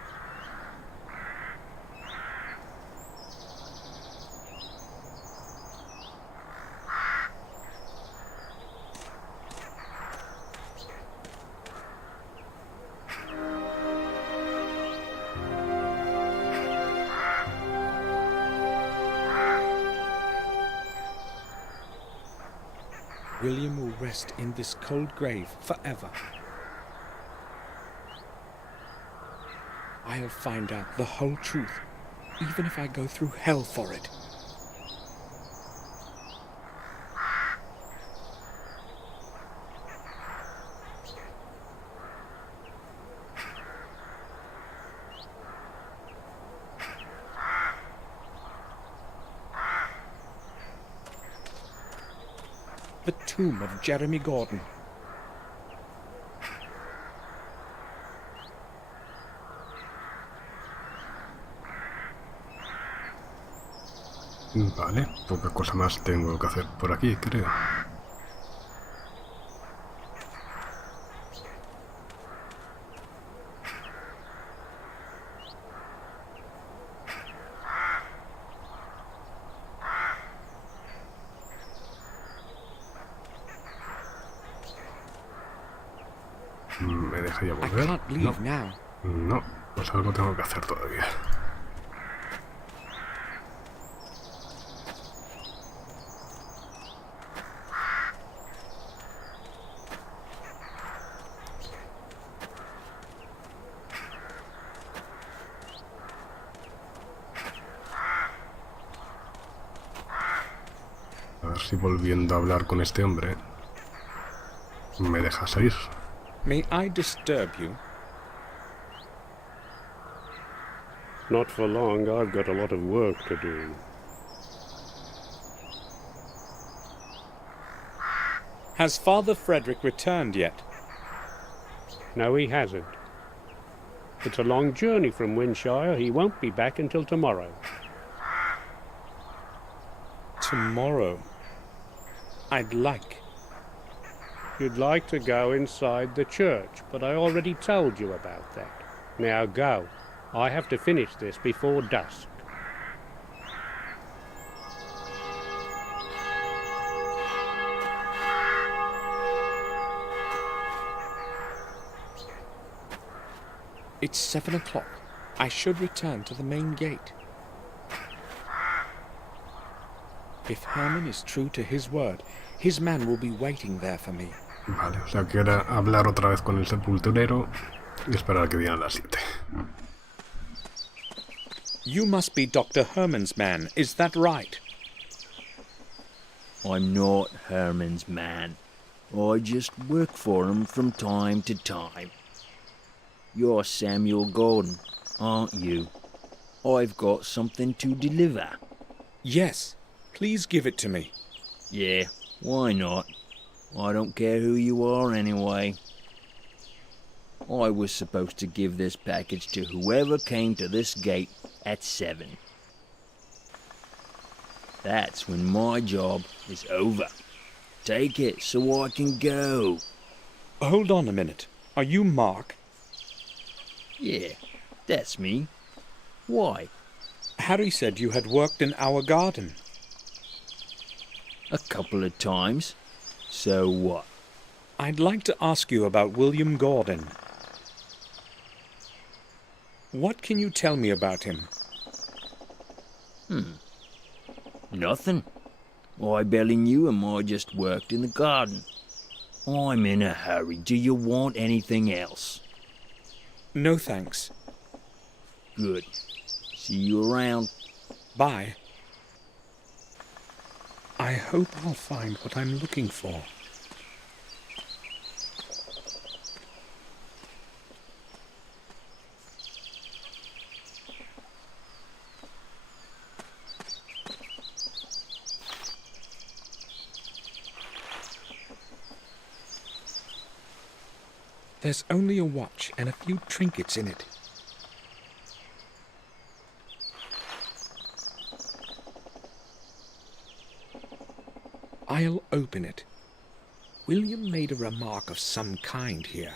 William will rest in this cold grave forever. I'll find out the whole truth, even if I go through hell for it. The tomb of Jeremy Gordon. Vale, poca cosa más tengo que hacer por aquí, creo. ¿Me deja ya volver? No, pues algo tengo que hacer todavía. A ver si volviendo a hablar con este hombre me deja salir. May I disturb you? Not for long. I've got a lot of work to do. Has Father Frederick returned yet? No, he hasn't. It's a long journey from Winshire. He won't be back until tomorrow. Tomorrow? I'd like. You'd like to go inside the church, but I already told you about that. Now go. I have to finish this before dusk. It's 7 o'clock. I should return to the main gate. If Herman is true to his word, his man will be waiting there for me. Vale, o sea que era hablar otra vez con el sepulturero y esperar a que dieran las 7. You must be Dr. Herman's man, is that right? I'm not Herman's man. I just work for him from time to time. You're Samuel Gordon, aren't you? I've got something to deliver. Yes, please give it to me. Yeah, why not? I don't care who you are anyway. I was supposed to give this package to whoever came to this gate at 7. That's when my job is over. Take it so I can go. Hold on a minute. Are you Mark? Yeah, that's me. Why? Harry said you had worked in our garden. A couple of times. So what? I'd like to ask you about William Gordon. What can you tell me about him? Nothing. I barely knew him. I just worked in the garden. I'm in a hurry. Do you want anything else? No, thanks. Good. See you around. Bye. I hope I'll find what I'm looking for. There's only a watch and a few trinkets in it. I'll open it. William made a remark of some kind here.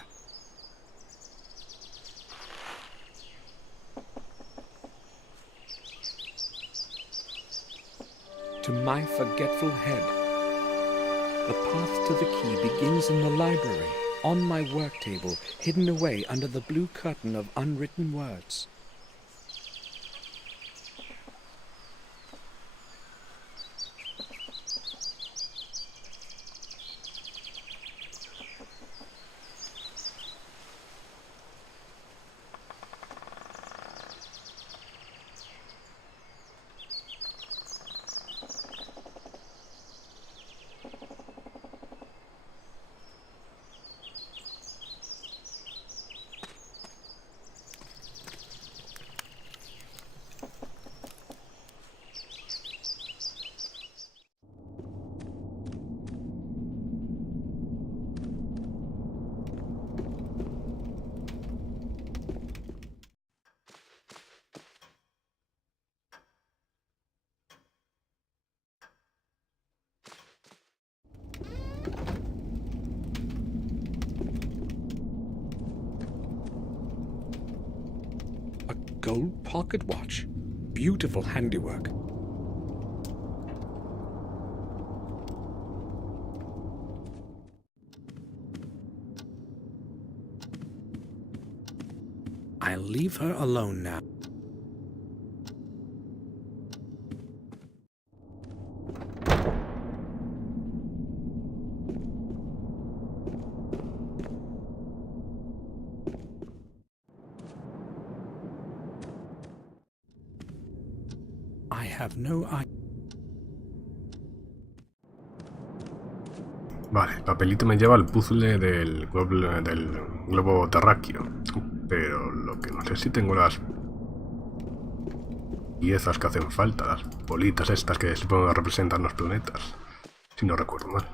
To my forgetful head, the path to the key begins in the library, on my work table, hidden away under the blue curtain of unwritten words. Gold pocket watch. Beautiful handiwork. I'll leave her alone now. I have no idea. Vale, el papelito me lleva al puzzle del globo terráqueo. Pero lo que no sé si tengo las piezas que hacen falta, las bolitas estas que supongo que representan los planetas. Si no recuerdo mal.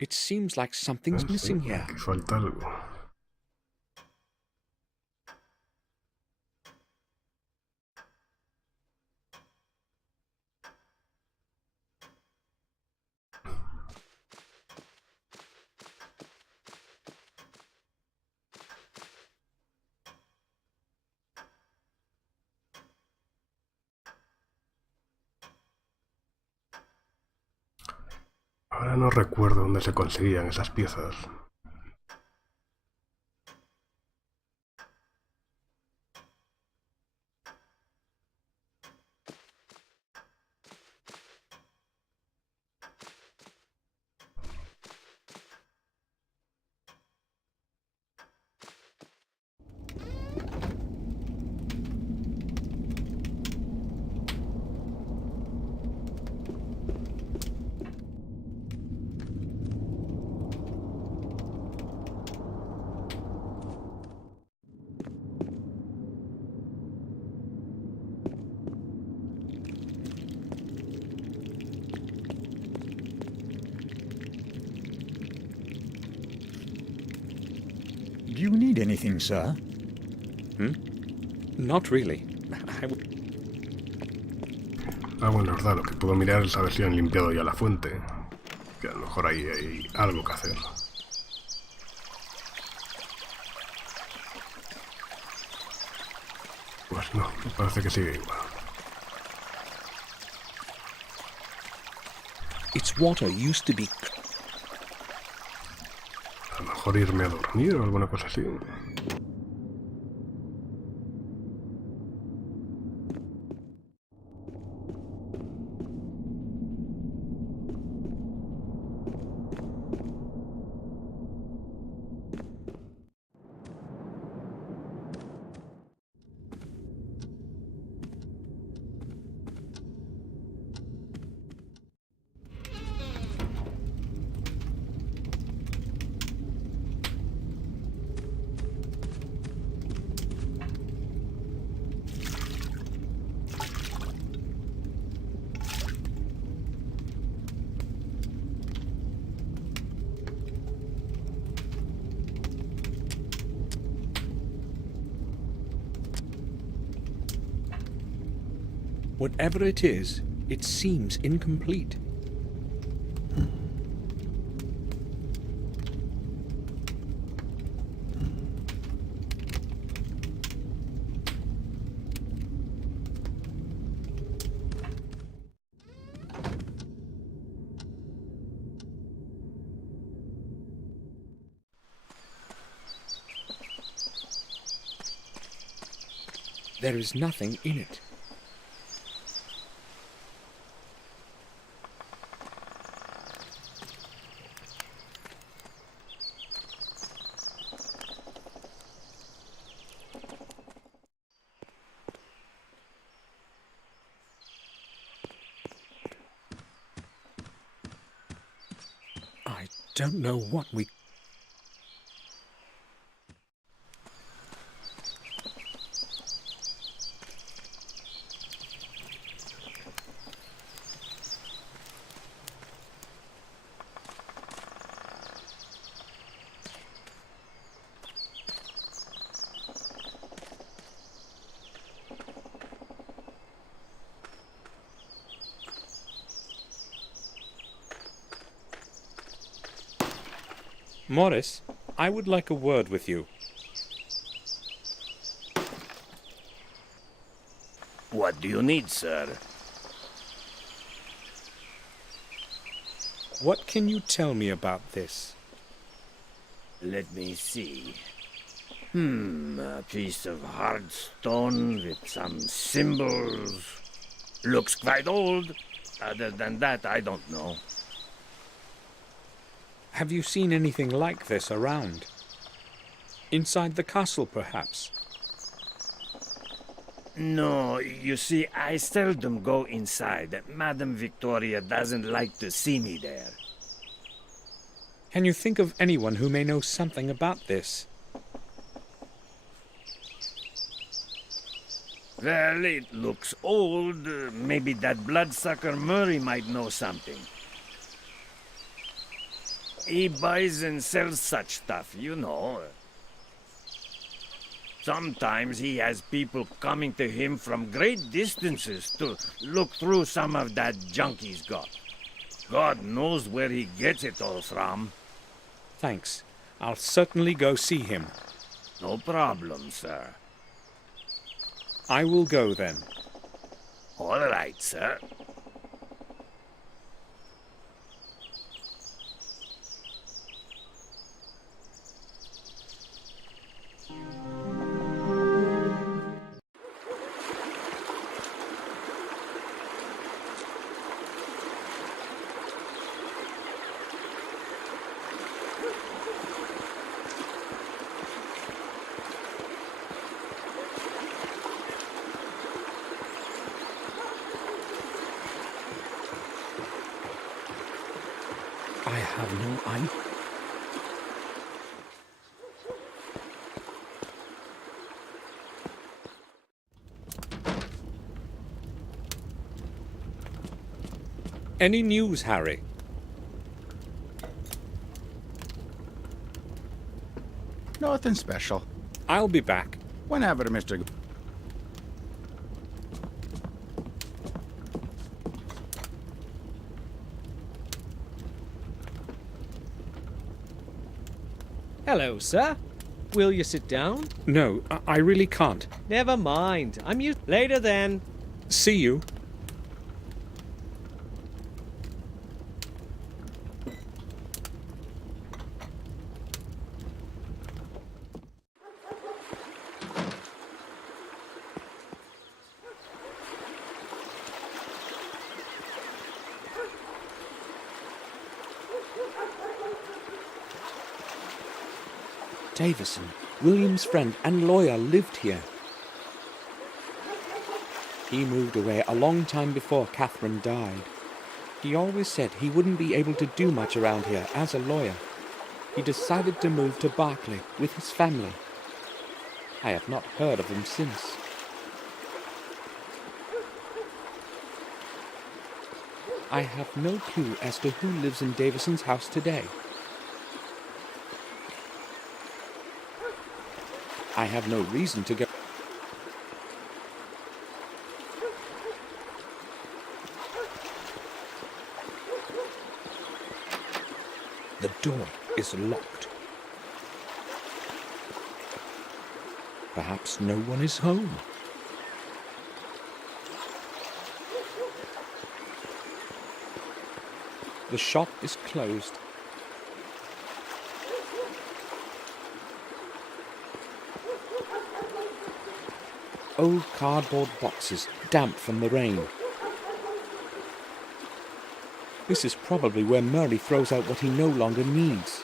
It seems like something's missing here. Aquí falta algo. Ahora no recuerdo dónde se conseguían esas piezas. Do you need anything, sir? Not really. Bueno, es verdad, lo que puedo mirar es a ver si han limpiado ya la fuente. Que a lo mejor ahí hay algo que hacer. Pues no, me parece que sigue igual. Its water used to be. A lo mejor irme a dormir o alguna cosa así. Whatever it is, it seems incomplete. There is nothing in it. I don't know what we... Morris, I would like a word with you. What do you need, sir? What can you tell me about this? Let me see. A piece of hard stone with some symbols. Looks quite old. Other than that, I don't know. Have you seen anything like this around? Inside the castle, perhaps? No, you see, I seldom go inside. Madame Victoria doesn't like to see me there. Can you think of anyone who may know something about this? Well, it looks old. Maybe that bloodsucker Murray might know something. He buys and sells such stuff, you know. Sometimes he has people coming to him from great distances to look through some of that junk he's got. God knows where he gets it all from. Thanks. I'll certainly go see him. No problem, sir. I will go then. All right, sir. I have no idea. Any news, Harry? Nothing special. I'll be back. Whenever, Mr. Hello, sir. Will you sit down? No, I really can't. Never mind. I'm used. Later then. See you. Davison, William's friend and lawyer, lived here. He moved away a long time before Catherine died. He always said he wouldn't be able to do much around here as a lawyer. He decided to move to Berkeley with his family. I have not heard of him since. I have no clue as to who lives in Davison's house today. I have no reason to go. The door is locked. Perhaps no one is home. The shop is closed. Old cardboard boxes, damp from the rain. This is probably where Murray throws out what he no longer needs.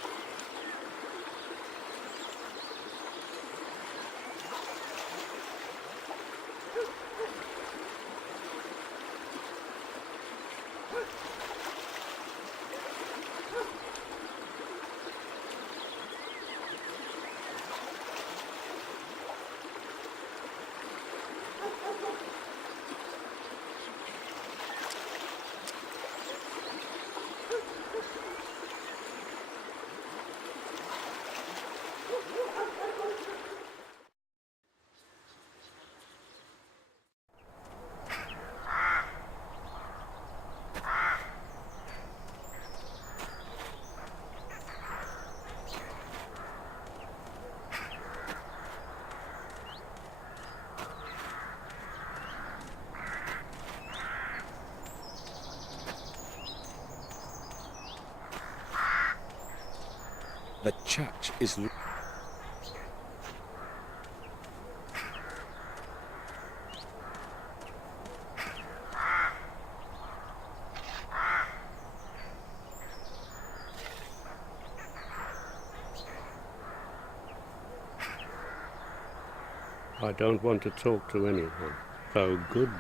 The church is... I don't want to talk to anyone. So good.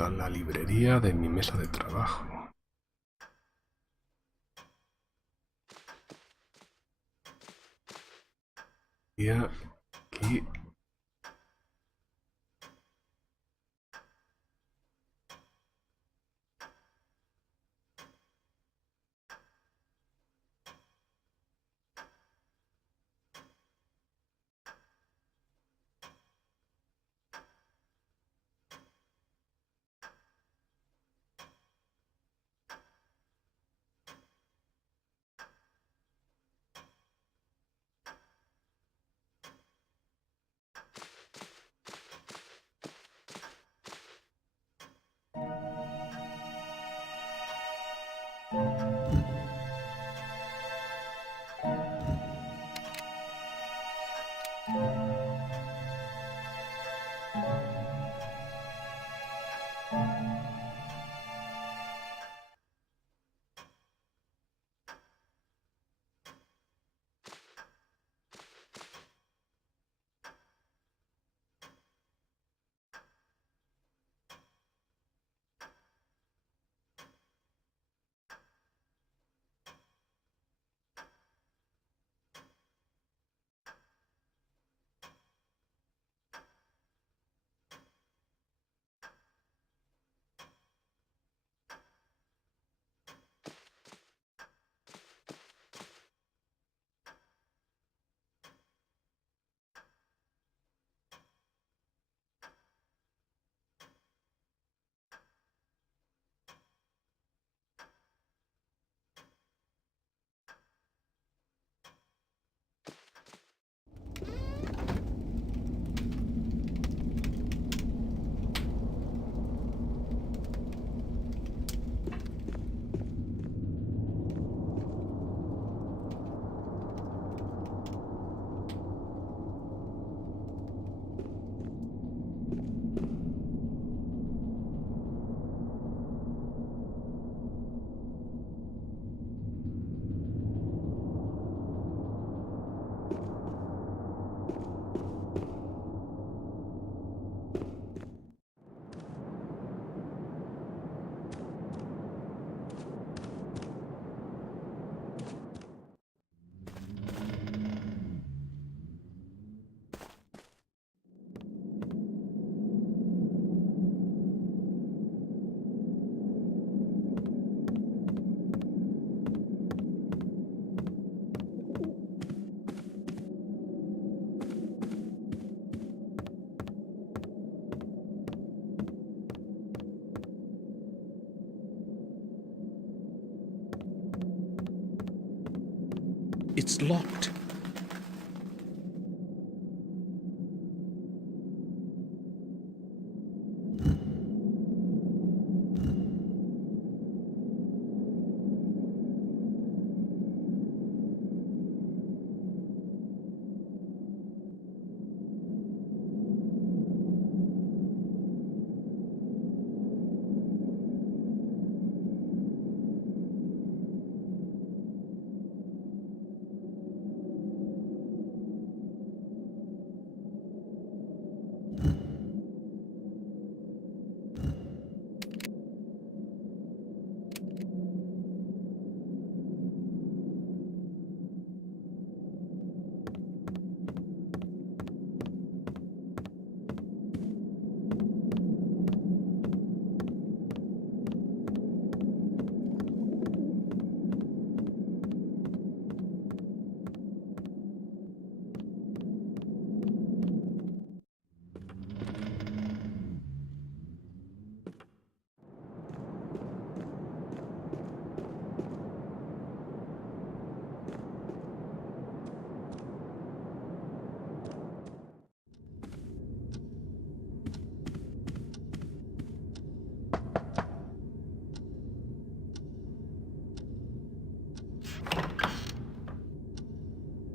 A la librería de mi mesa de trabajo. Y aquí. It's locked.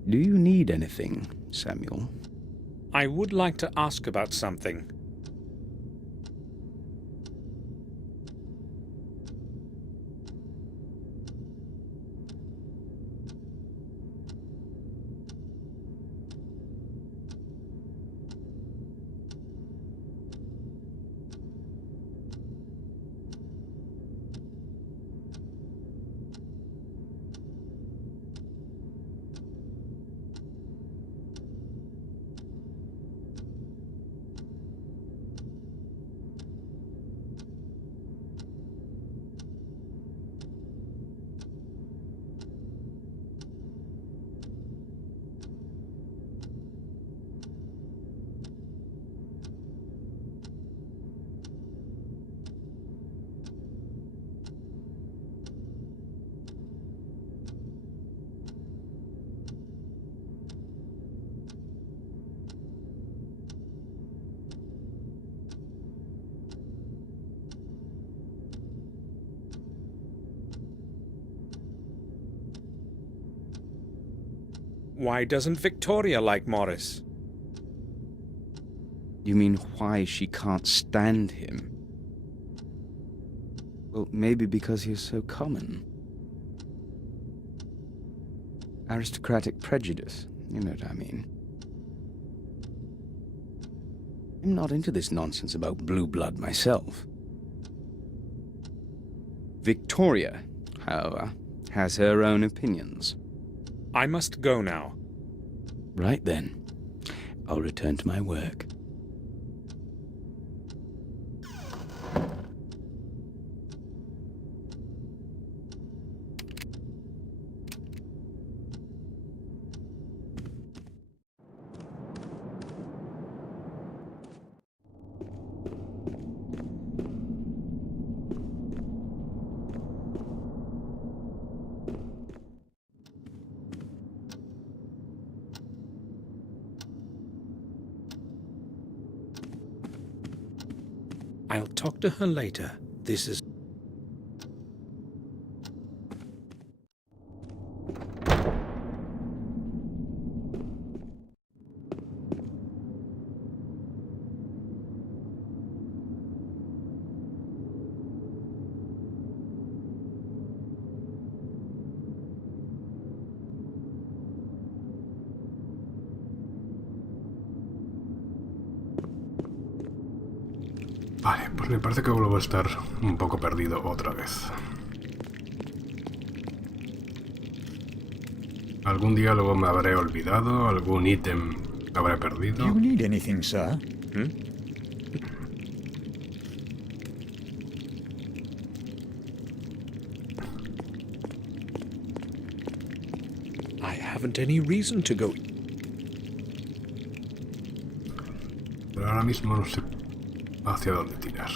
Do you need anything, Samuel? I would like to ask about something. Why doesn't Victoria like Morris? You mean why she can't stand him? Well, maybe because he's so common. Aristocratic prejudice, you know what I mean. I'm not into this nonsense about blue blood myself. Victoria, however, has her own opinions. I must go now. Right then. I'll return to my work. I'll talk to her later. This is... Vale, pues me parece que vuelvo a estar un poco perdido otra vez. Algún diálogo me habré olvidado, algún ítem habré perdido. Do you need anything, sir? I haven't any reason to go. Pero ahora mismo no sé hacia dónde tirar.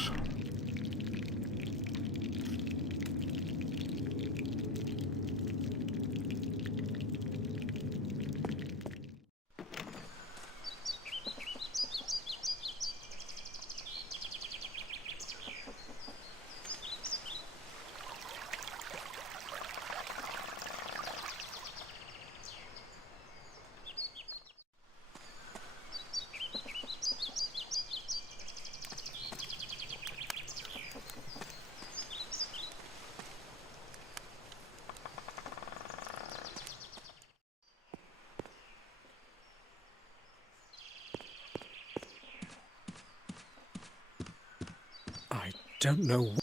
don't know.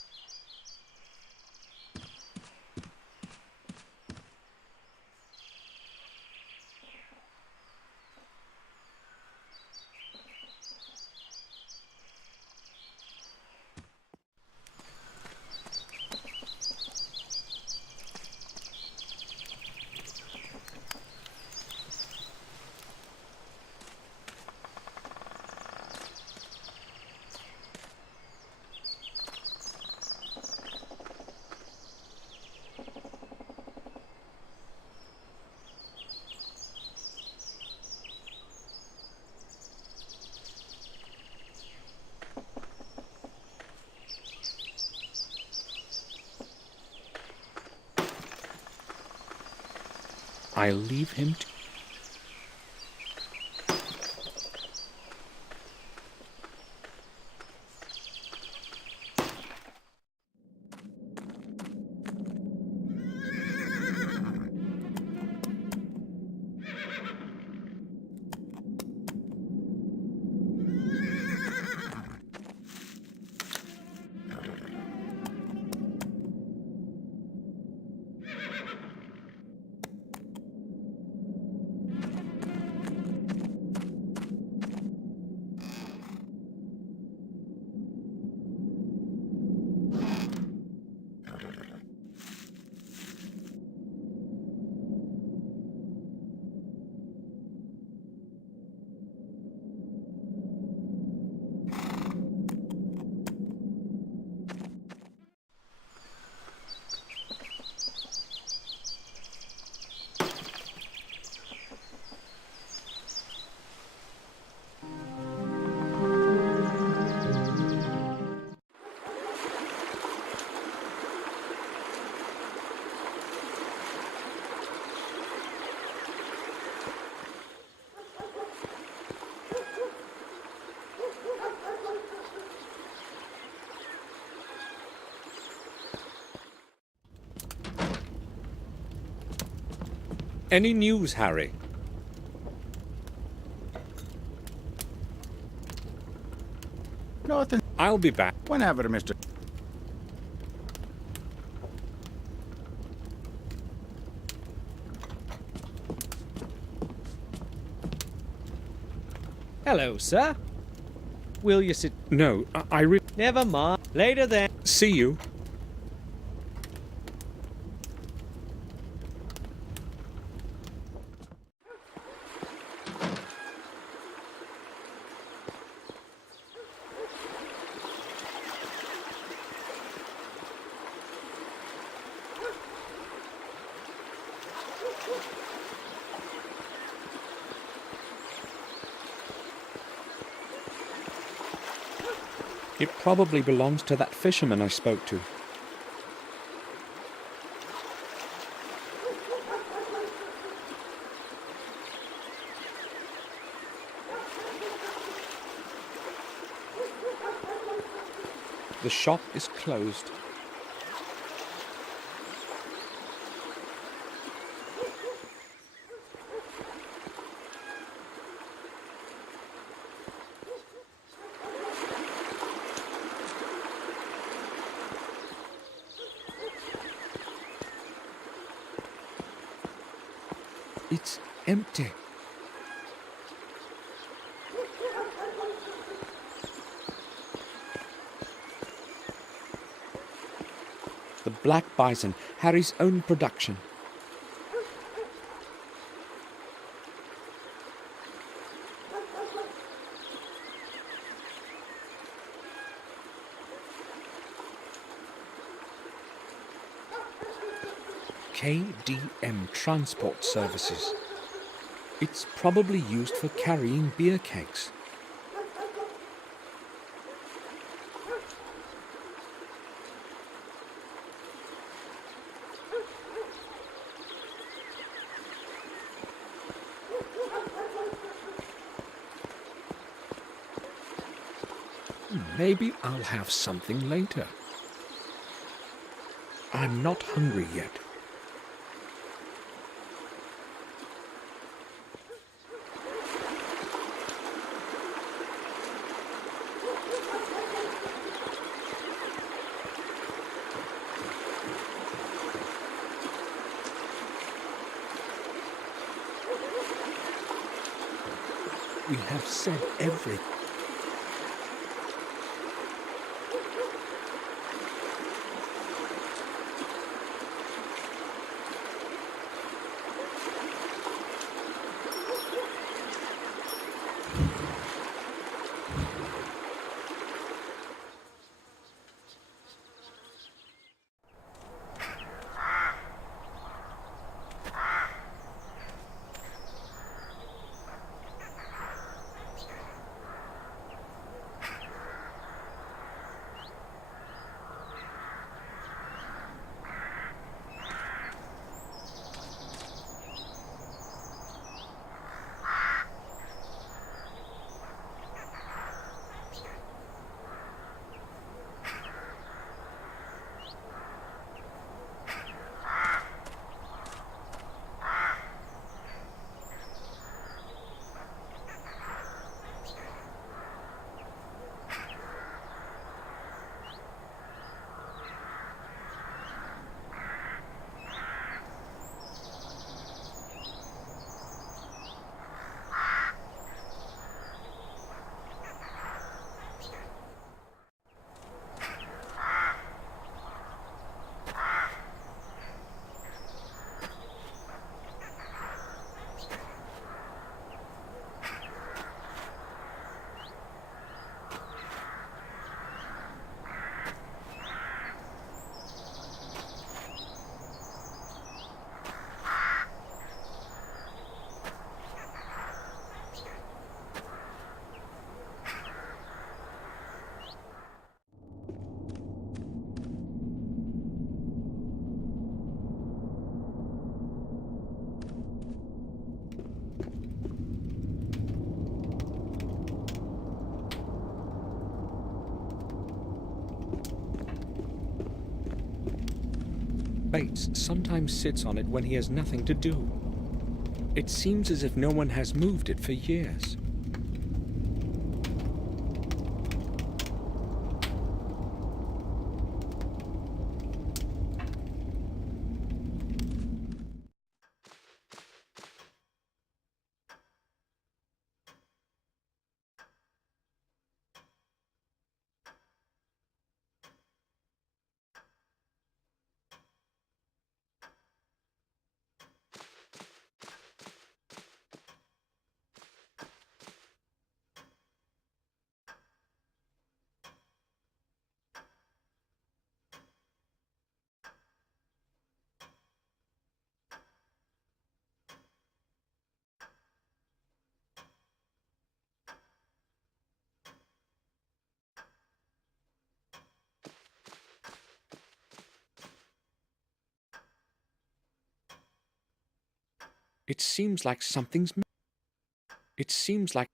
I'll leave him to... Any news, Harry? Nothing. I'll be back. Whenever, Mr. Hello, sir. Will you sit? No, Never mind. Later then. See you. It probably belongs to that fisherman I spoke to. The shop is closed. It's empty. The Black Bison, Harry's own production. KDM Transport Services. It's probably used for carrying beer kegs. Maybe I'll have something later. I'm not hungry yet. We have said everything. Bates sometimes sits on it when he has nothing to do. It seems as if no one has moved it for years. It seems like something's... It seems like...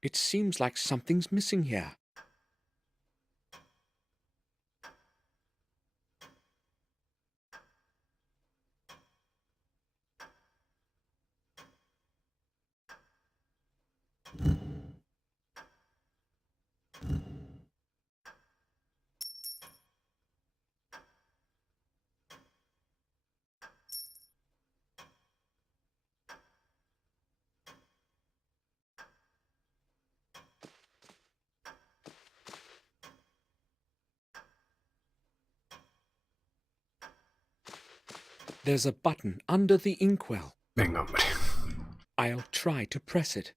It seems like something's missing here. There's a button under the inkwell. Venga, hombre. I'll try to press it.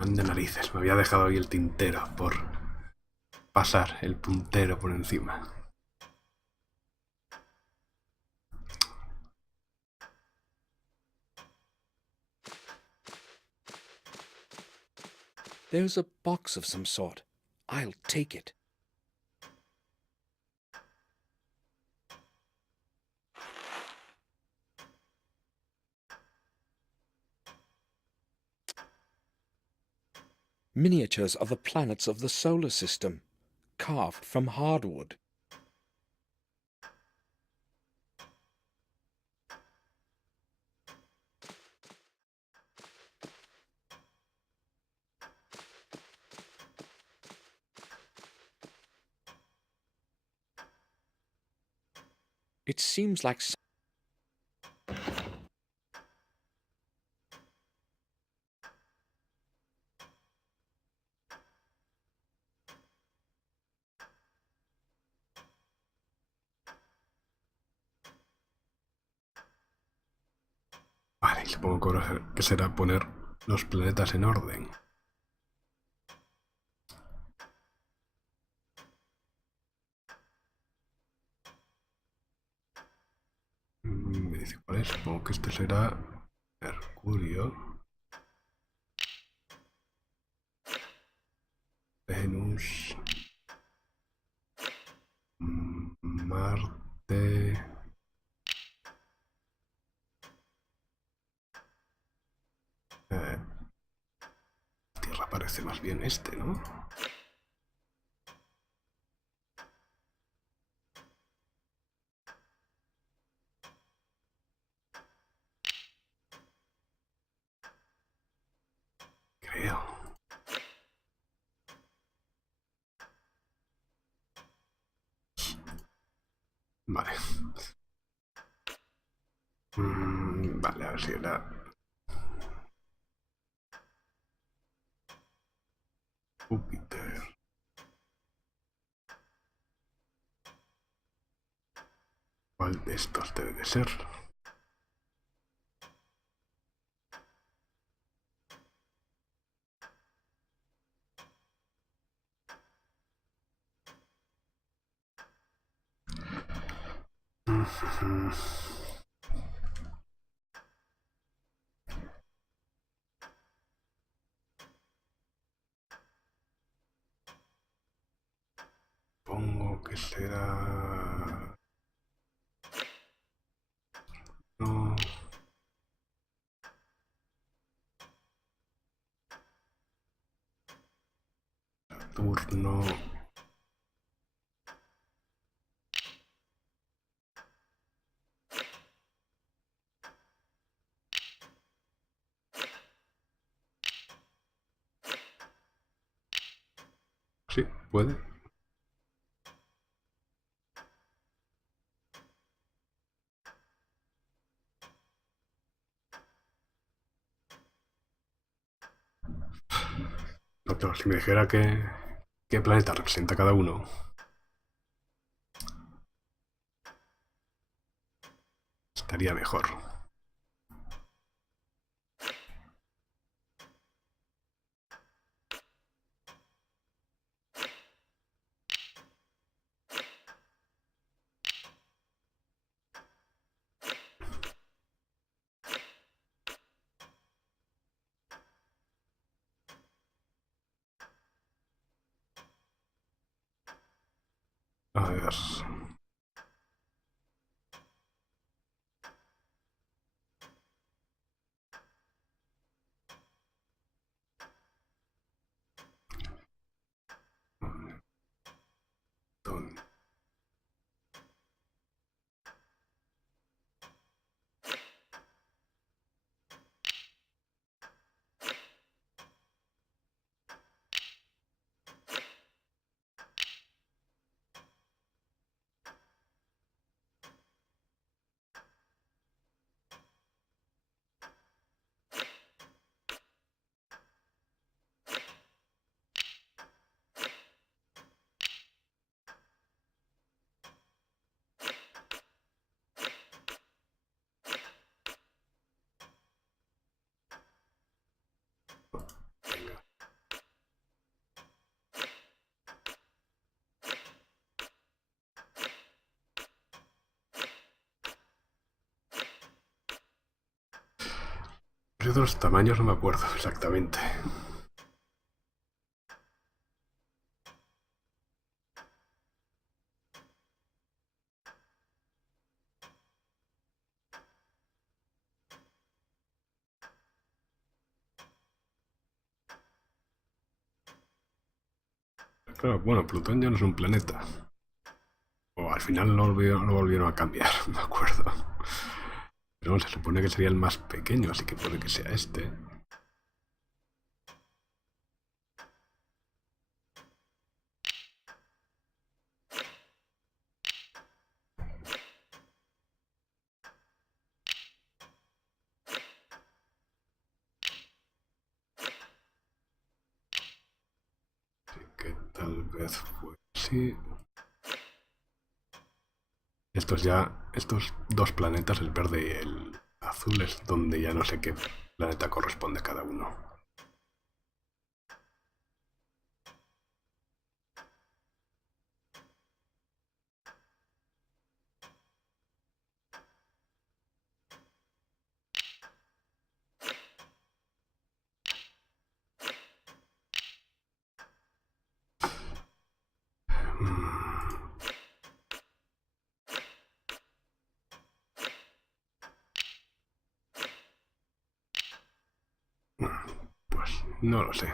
Ande narices, me había dejado ahí el tintero por pasar el puntero por encima. There's a box of some sort. I'll take it. Miniatures of the planets of the solar system, carved from hardwood. It seems like... Vale, y supongo que será poner los planetas en orden. Me dice cuál es. Supongo que este será Mercurio, Venus, Marte. Tierra parece más bien este, ¿no? Creo. Vale. Vale, a ver si era... Júpiter. ¿Cuál de estos debe de ser? Supongo que será... No. Saturno. Sí, puede. No, pero si me dijera qué planeta representa cada uno. Estaría mejor. A ver... Yo de los tamaños no me acuerdo exactamente. Claro, bueno, Plutón ya no es un planeta. O al final lo volvieron a cambiar, me acuerdo. Pero bueno, se supone que sería el más pequeño, así que puede que sea este. Tal vez fue... Sí. Estos dos planetas, el verde y el azul, es donde ya no sé qué planeta corresponde cada uno. Pues no lo sé.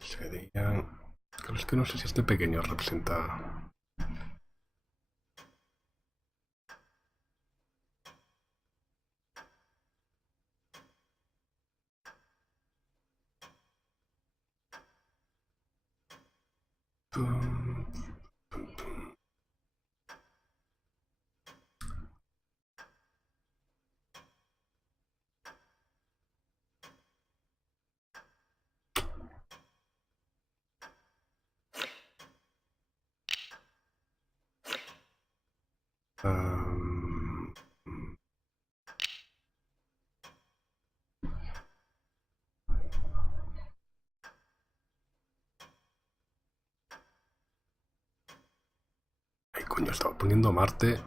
Sería... Pero es que no sé si este pequeño representa... Ay, coño, estaba poniendo Marte.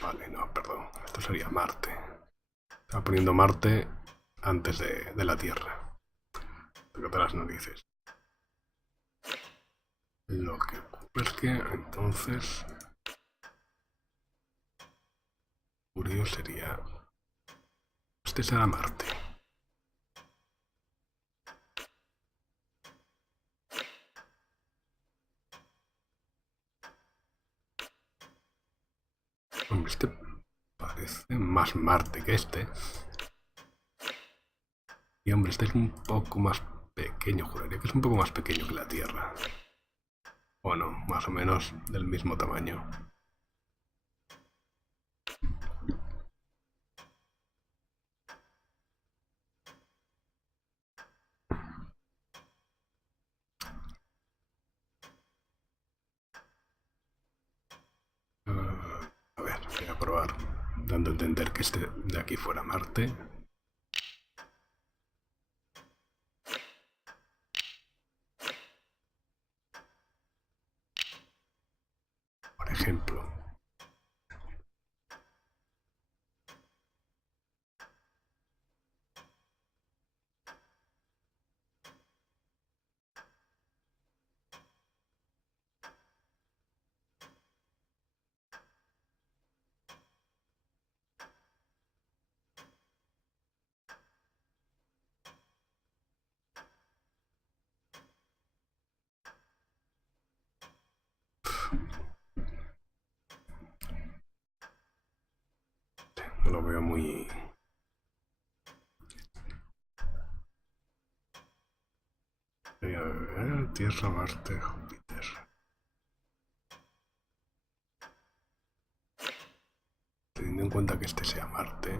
Vale, no, perdón. Esto sería Marte. Estaba poniendo Marte antes de la Tierra. Tócate las narices. Lo que ocurre es que entonces... Urio sería... Este será Marte. Hombre, este parece más Marte que este. Y hombre, este es un poco más pequeño, juraría que es un poco más pequeño que la Tierra. Bueno, más o menos del mismo tamaño. A ver, voy a probar dando a entender que este de aquí fuera Marte. Por ejemplo. No lo veo muy... Tierra, Marte, Júpiter. Teniendo en cuenta que este sea Marte.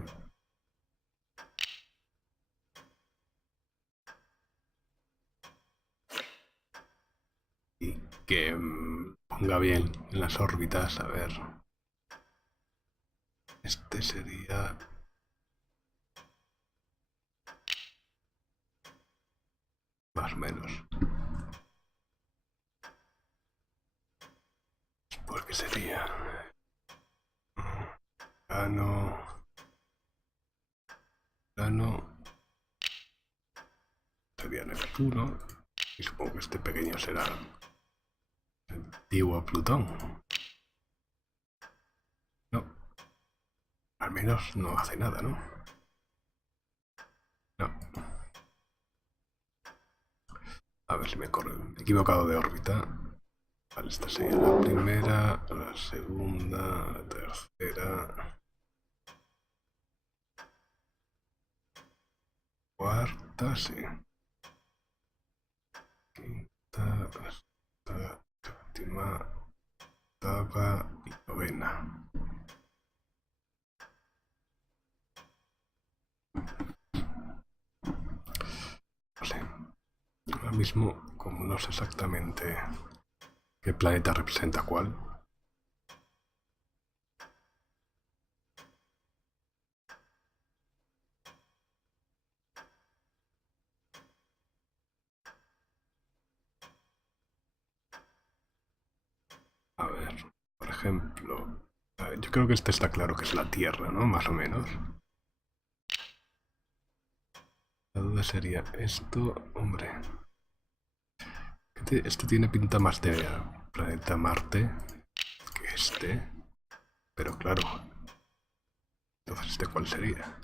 Y que ponga bien en las órbitas, a ver. Este sería... más o menos. ¿Por qué sería? Plano... Plano... Sería Neptuno. Y supongo que este pequeño será... antiguo Plutón. No. Al menos no hace nada, ¿no? No. A ver si me corre. Me he equivocado de órbita. Vale, esta sería la primera, la segunda, la tercera... cuarta, sí. Quinta, sexta, séptima, octava y novena. Vale. Ahora mismo, como no sé exactamente qué planeta representa cuál, a ver, por ejemplo, yo creo que este está claro que es la Tierra, ¿no? Más o menos. La duda sería esto, hombre. Este tiene pinta más de planeta Marte que este, pero claro, entonces ¿este cuál sería?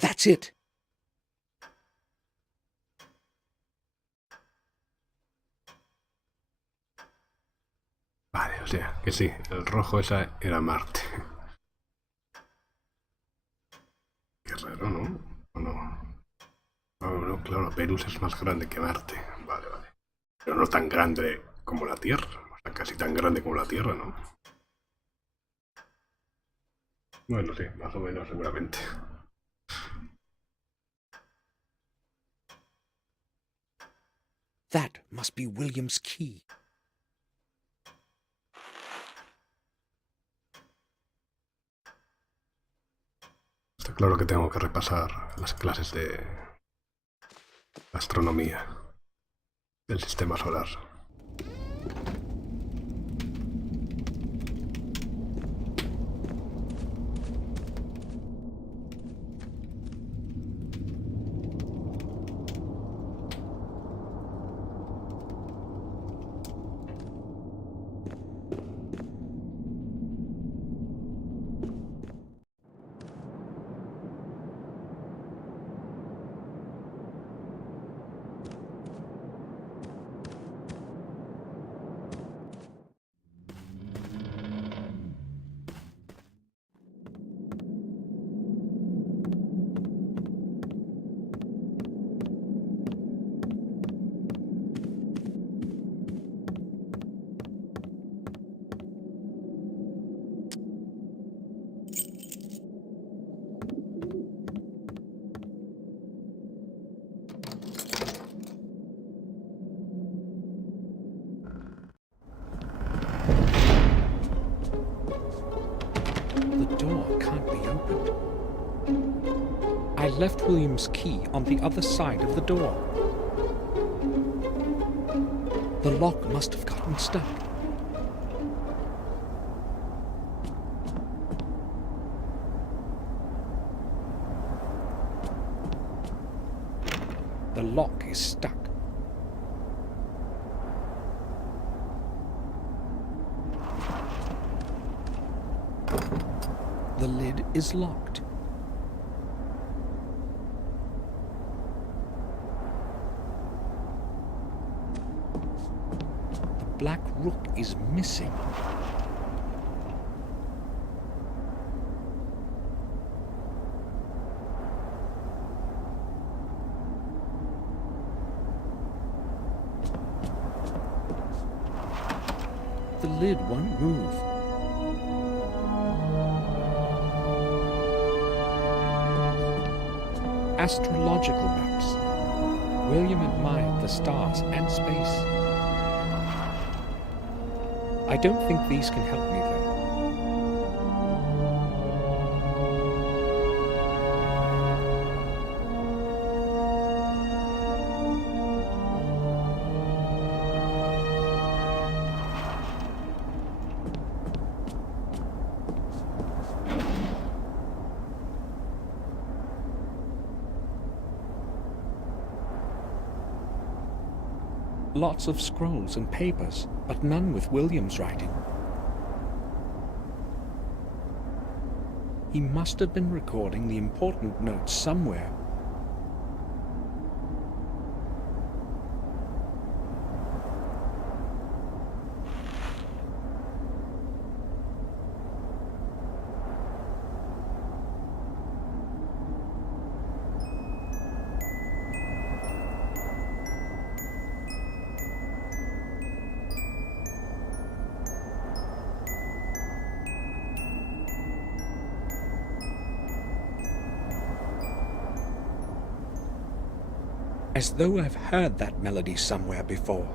That's it. Vale, o sea, que sí, el rojo esa era Marte. Qué raro, ¿no? ¿O no? No, claro, Venus es más grande que Marte. Vale, vale. Pero no tan grande como la Tierra. O sea, casi tan grande como la Tierra, ¿no? Bueno, sí, más o menos, seguramente. That must be William's key. Está claro que tengo que repasar las clases de astronomía del sistema solar. opened. I left William's key on the other side of the door. The lock must have gotten stuck. The lock is stuck. The lid is locked. The black rook is missing. The lid won't move. Astrological maps. William admired the stars and space. I don't think these can help me, though. Lots of scrolls and papers, but none with William's writing. He must have been recording the important notes somewhere. As though I've heard that melody somewhere before.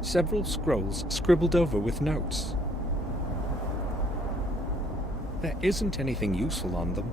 Several scrolls scribbled over with notes. There isn't anything useful on them.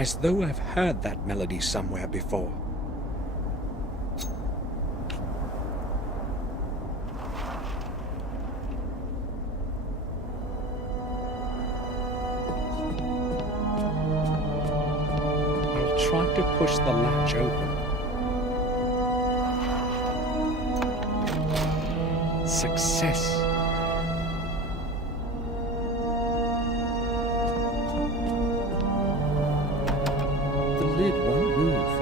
As though I've heard that melody somewhere before. I'll try to push the latch open. Success. Lid won't move.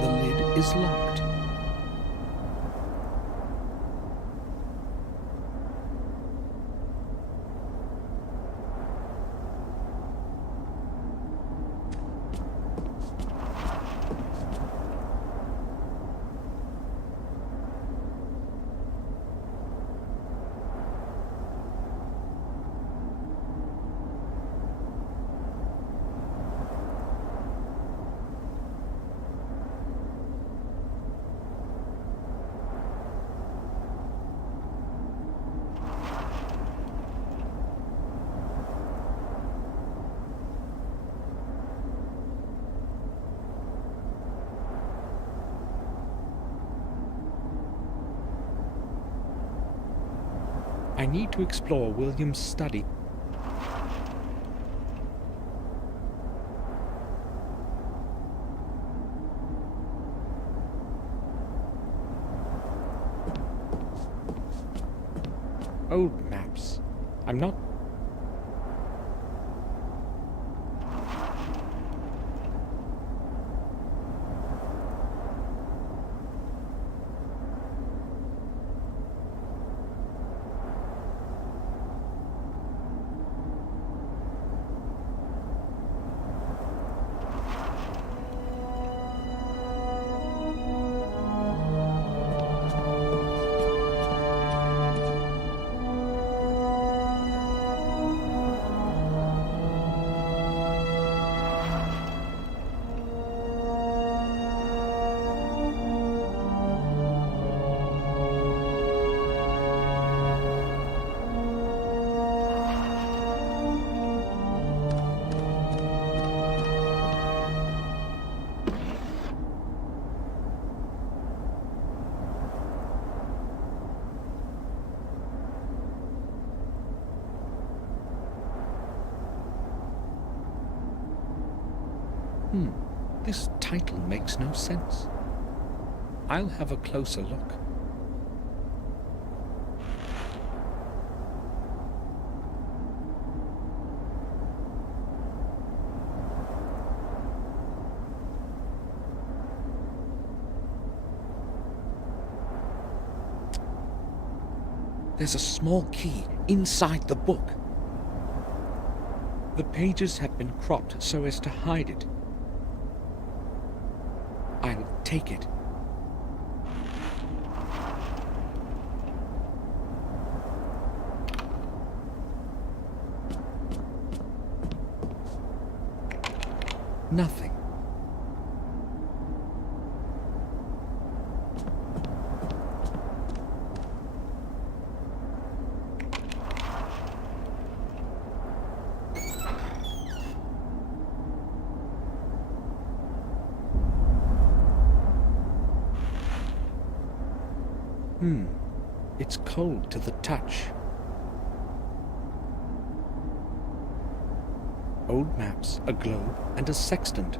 The lid is locked. I need to explore William's study. Old maps. I'm not... This title makes no sense. I'll have a closer look. There's a small key inside the book. The pages have been cropped so as to hide it. I'll take it. Nothing. It's cold to the touch. Old maps, a globe, and a sextant.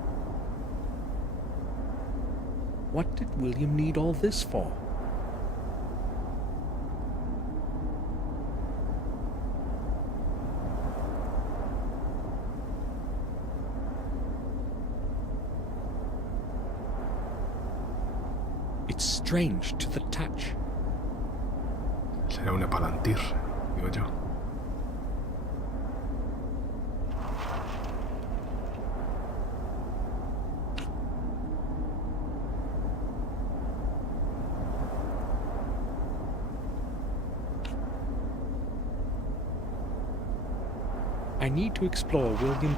What did William need all this for? It's strange to the touch. Será una palantir, digo yo. I need to explore William.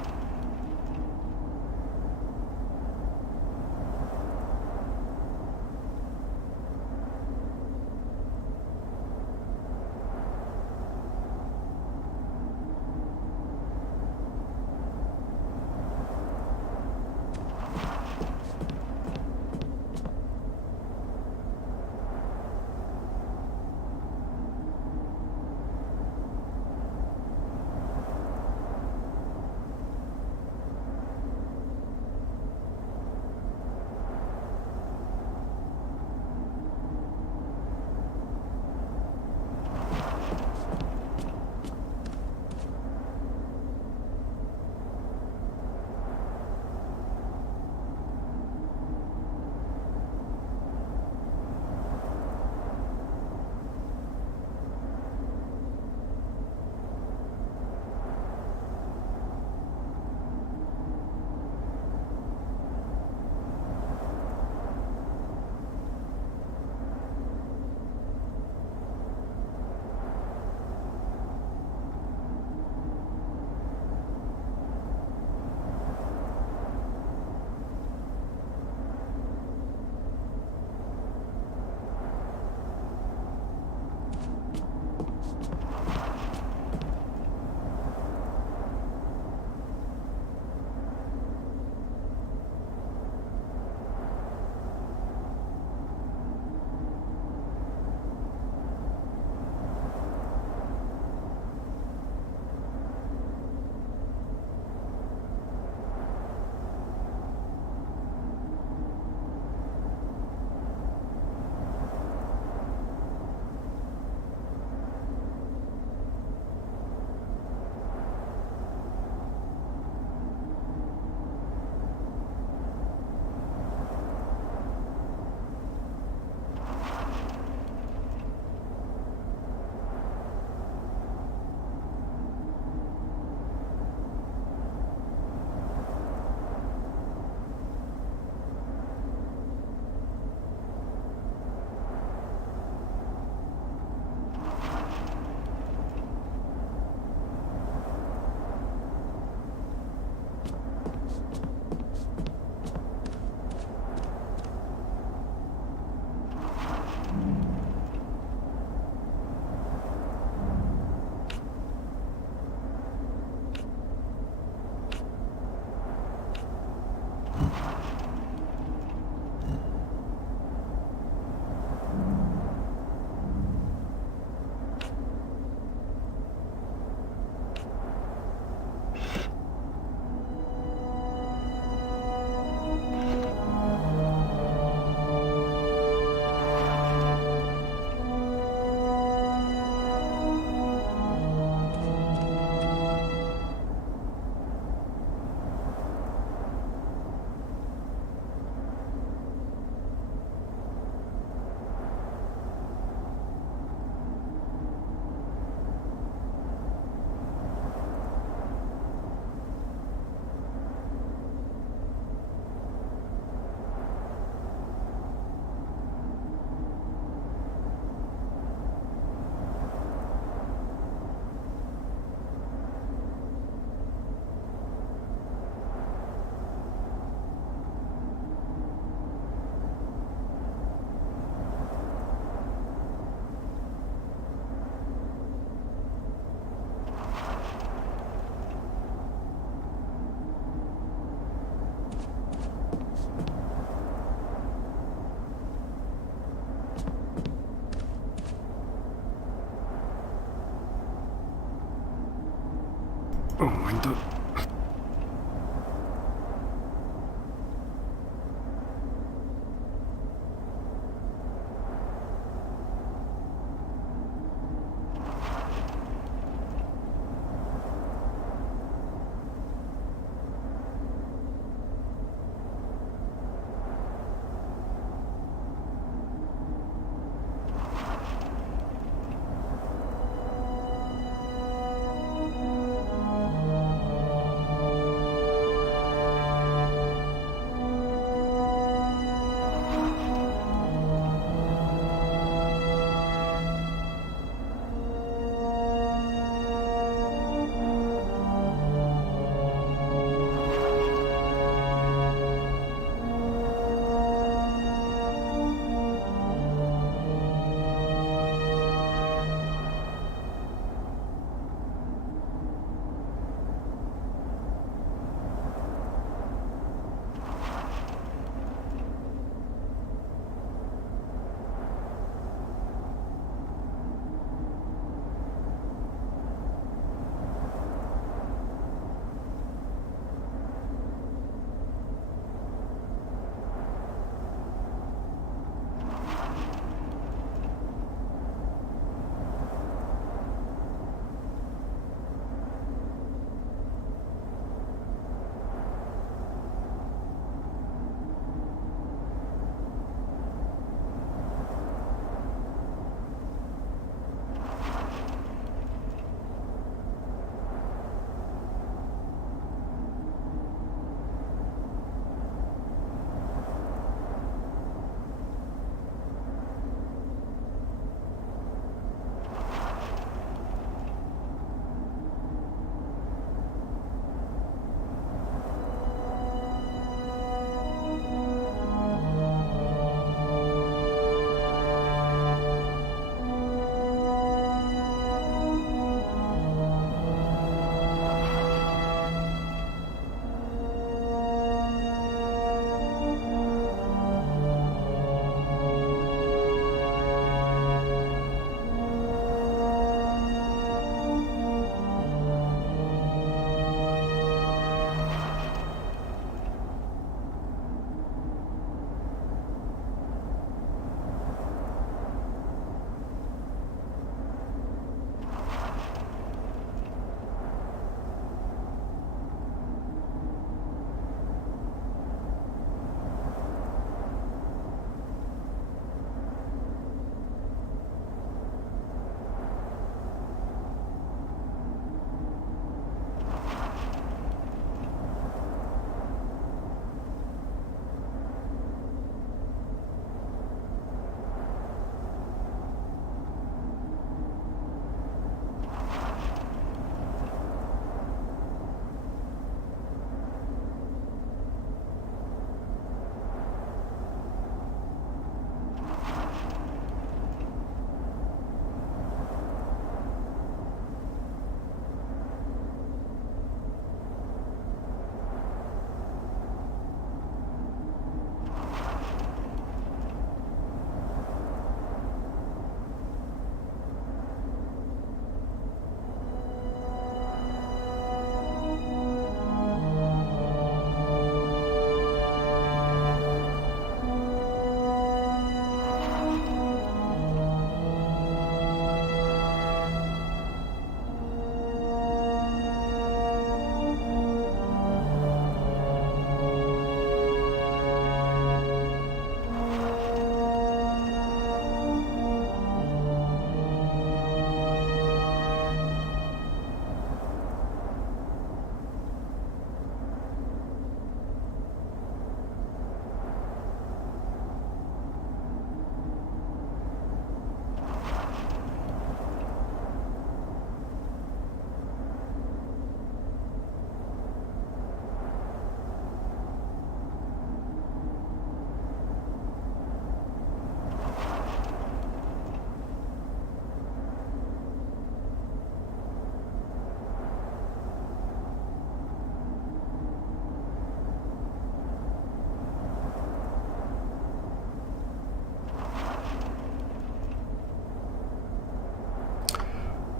Un momento.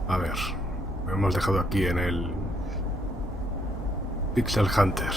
A ver, me hemos dejado aquí en el Pixel Hunter.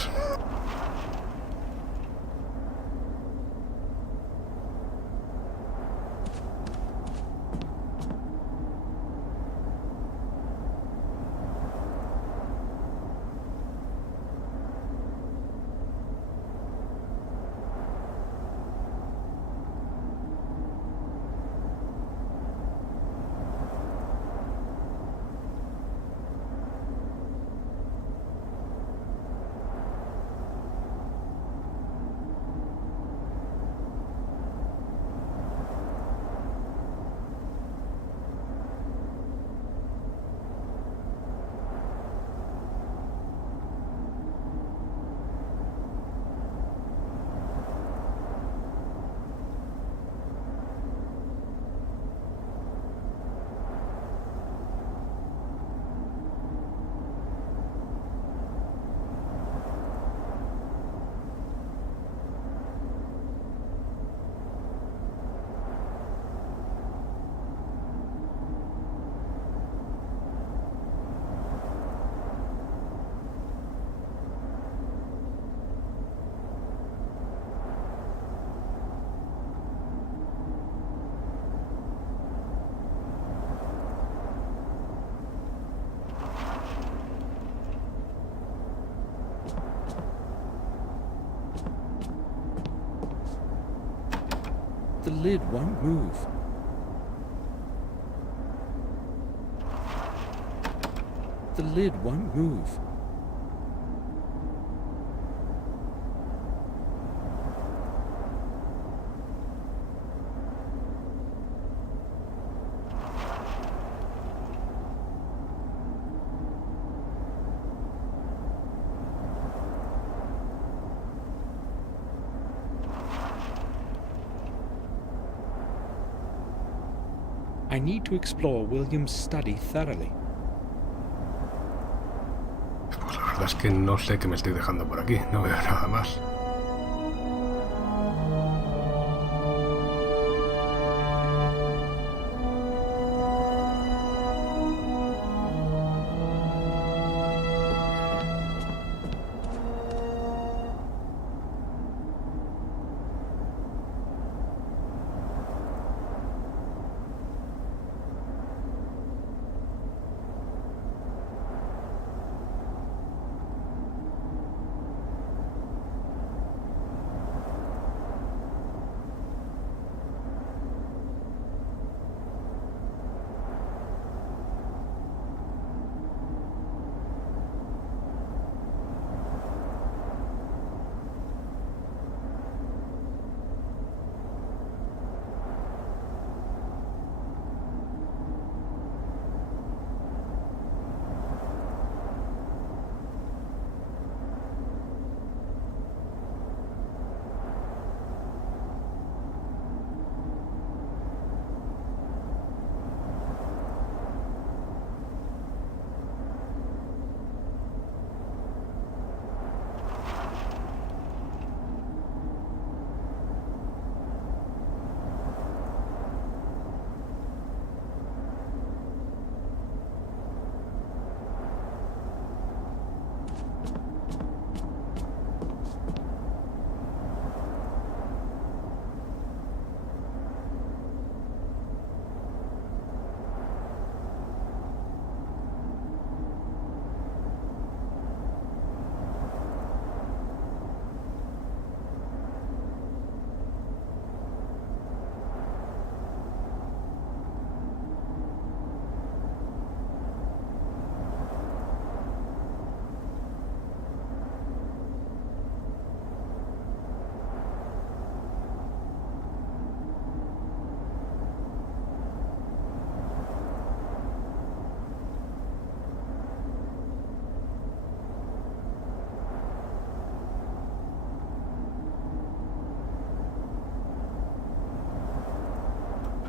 The lid won't move. The lid won't move. I need to explore William's study thoroughly. Pues la verdad es que no sé qué me estoy dejando por aquí. No veo nada más.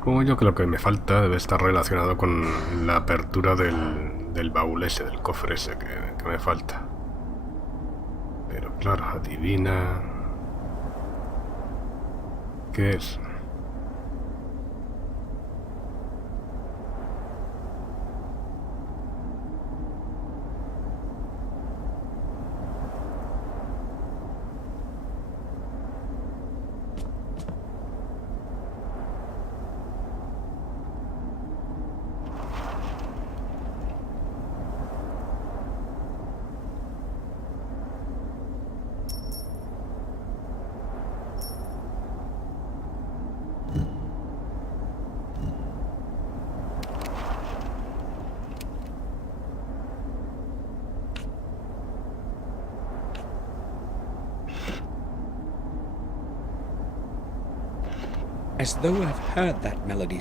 Supongo yo que lo que me falta debe estar relacionado con la apertura del baúl ese, del cofre ese que me falta. Pero claro, adivina... ¿Qué es? as though I've heard that melody.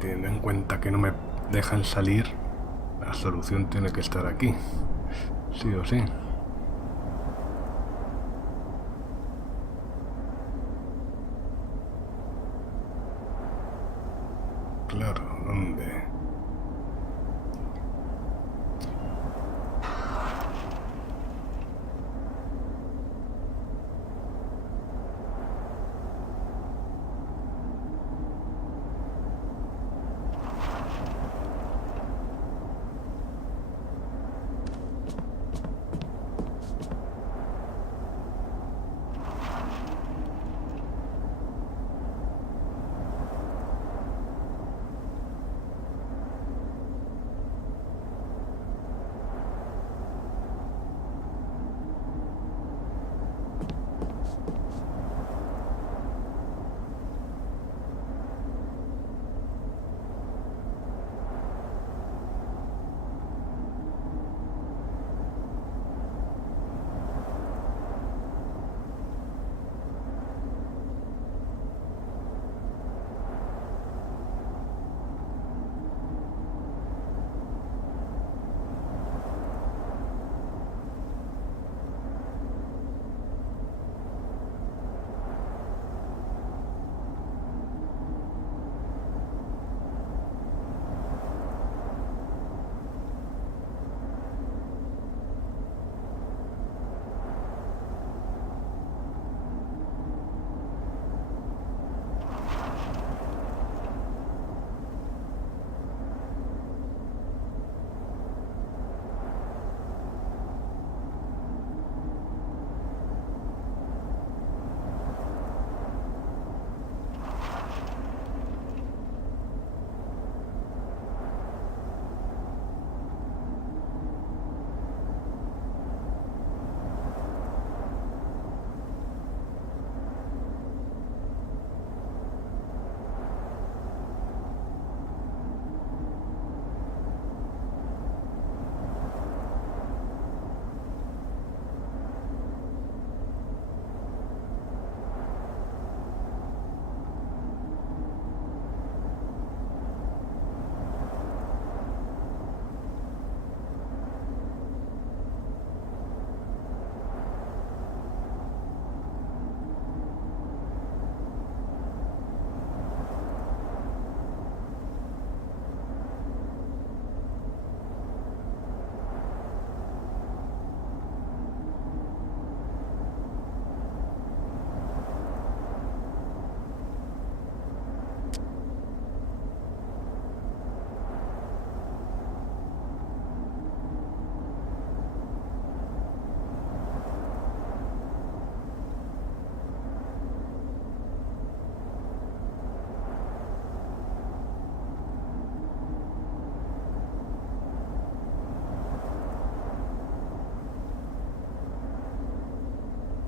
Teniendo en cuenta que no me dejan salir, la solución tiene que estar aquí, sí o sí. Claro, ¿dónde?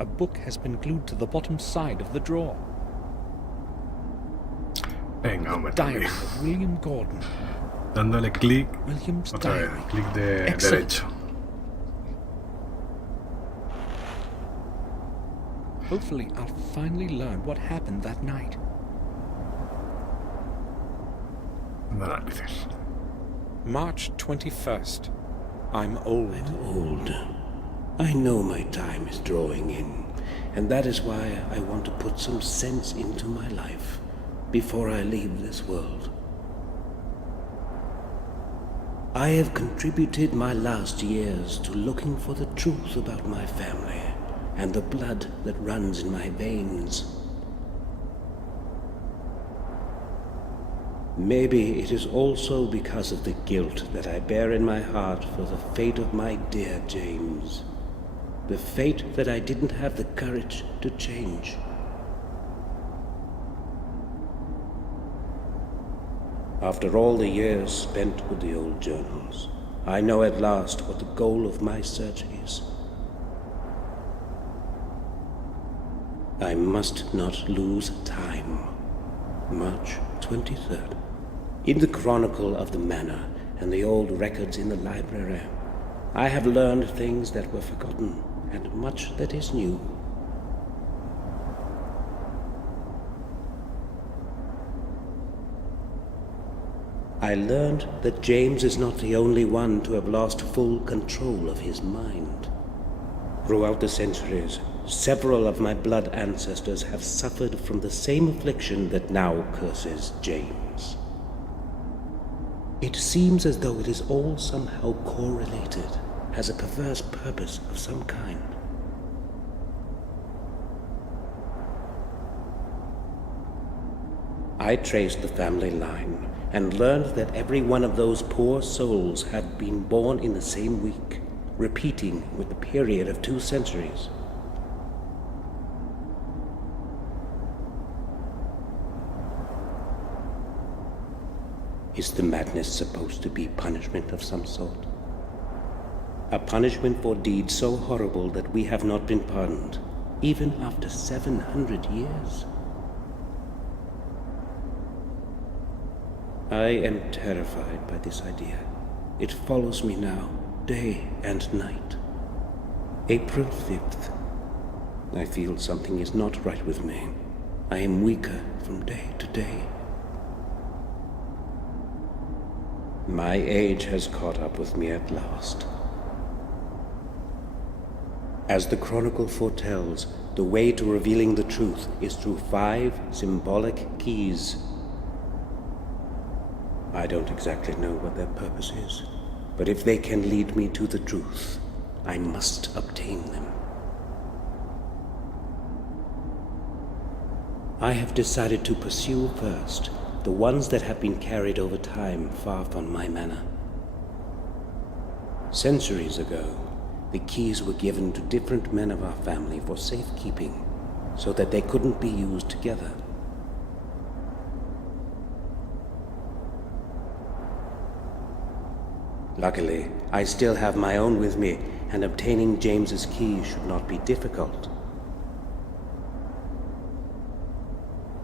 a book has been glued to the bottom side of the drawer. Venga, hombre, Diary también. of William Gordon. Dándole clic. William's Otra vez, diary. clic de Excellent. derecho. Hopefully, I'll finally learn what happened that night. Narices. March 21st. I'm old. Old. I know my time is drawing in, and that is why I want to put some sense into my life before I leave this world. I have contributed my last years to looking for the truth about my family and the blood that runs in my veins. Maybe it is also because of the guilt that I bear in my heart for the fate of my dear James. The fate that I didn't have the courage to change. After all the years spent with the old journals, I know at last what the goal of my search is. I must not lose time. March 23rd. In the chronicle of the manor and the old records in the library, I have learned things that were forgotten and much that is new. I learned that James is not the only one to have lost full control of his mind. Throughout the centuries, several of my blood ancestors have suffered from the same affliction that now curses James. It seems as though it is all somehow correlated, has a perverse purpose of some kind. I traced the family line and learned that every one of those poor souls had been born in the same week, repeating with the period of 2 centuries. Is the madness supposed to be punishment of some sort? A punishment for deeds so horrible that we have not been pardoned, even after 700 years? I am terrified by this idea. It follows me now, day and night. April 5th. I feel something is not right with me. I am weaker from day to day. My age has caught up with me at last. As the chronicle foretells, the way to revealing the truth is through 5 symbolic keys. I don't exactly know what their purpose is, but if they can lead me to the truth, I must obtain them. I have decided to pursue first the ones that have been carried over time far from my manor. Centuries ago, the keys were given to different men of our family for safekeeping, so that they couldn't be used together. Luckily, I still have my own with me, and obtaining James's key should not be difficult.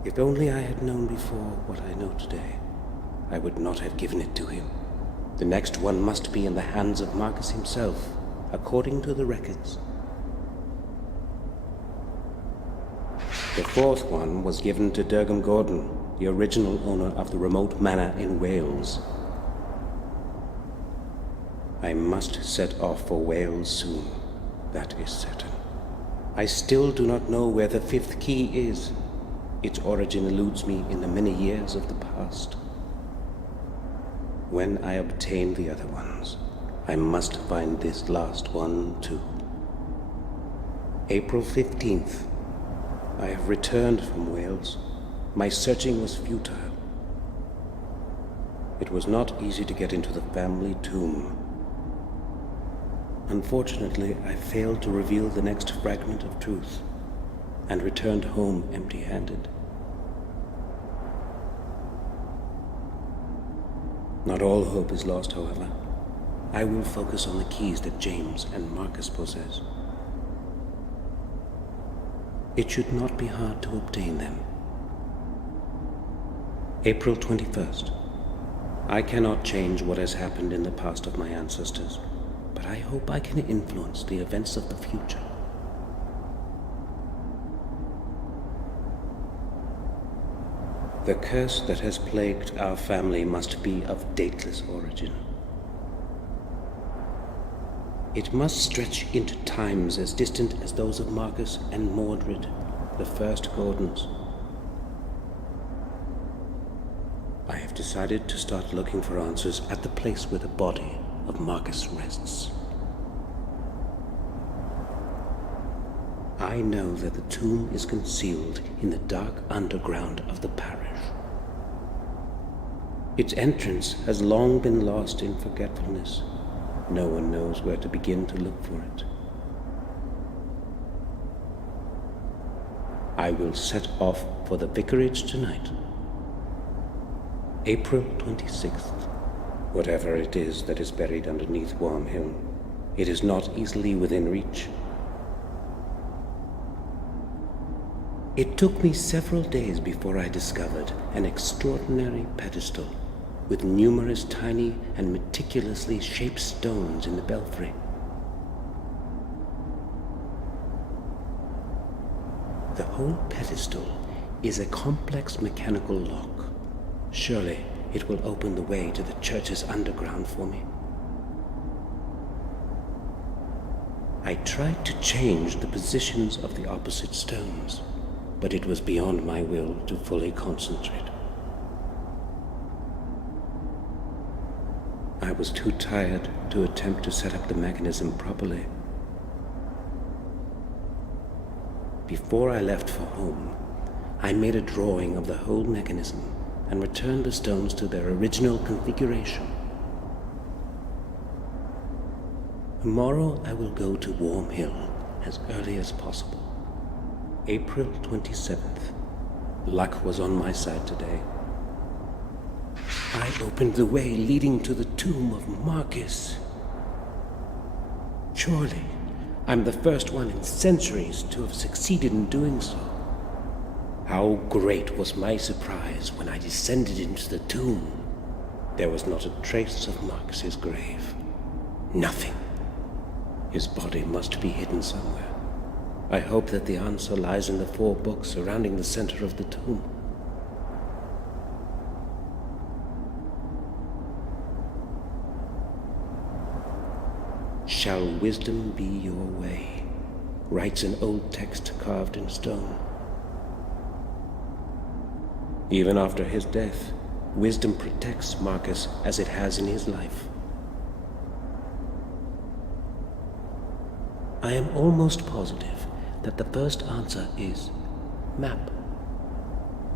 If only I had known before what I know today, I would not have given it to him. The next one must be in the hands of Marcus himself, according to the records. The 4th one was given to Durham Gordon, the original owner of the remote manor in Wales. I must set off for Wales soon, that is certain. I still do not know where the 5th key is. Its origin eludes me in the many years of the past. When I obtain the other ones, I must find this last one too. April 15th. I have returned from Wales. My searching was futile. It was not easy to get into the family tomb. Unfortunately, I failed to reveal the next fragment of truth, and returned home empty-handed. Not all hope is lost, however. I will focus on the keys that James and Marcus possess. It should not be hard to obtain them. April 21st. I cannot change what has happened in the past of my ancestors, but I hope I can influence the events of the future. The curse that has plagued our family must be of dateless origin. It must stretch into times as distant as those of Marcus and Mordred, the first Gordons. I have decided to start looking for answers at the place where the body of Marcus rests. I know that the tomb is concealed in the dark underground of the parish. Its entrance has long been lost in forgetfulness. No one knows where to begin to look for it. I will set off for the vicarage tonight. April 26th. Whatever it is that is buried underneath Worm Hill, it is not easily within reach. It took me several days before I discovered an extraordinary pedestal with numerous tiny and meticulously shaped stones in the belfry. The whole pedestal is a complex mechanical lock. Surely it will open the way to the church's underground for me. I tried to change the positions of the opposite stones, but it was beyond my will to fully concentrate. I was too tired to attempt to set up the mechanism properly. Before I left for home, I made a drawing of the whole mechanism and returned the stones to their original configuration. Tomorrow I will go to Worm Hill as early as possible. April 27th. Luck was on my side today. I opened the way leading to the tomb of Marcus. Surely, I'm the first one in centuries to have succeeded in doing so. How great was my surprise when I descended into the tomb. There was not a trace of Marcus's grave. Nothing. His body must be hidden somewhere. I hope that the answer lies in the 4 books surrounding the center of the tomb. Shall wisdom be your way, writes an old text carved in stone. Even after his death, wisdom protects Marcus as it has in his life. I am almost positive that the first answer is map.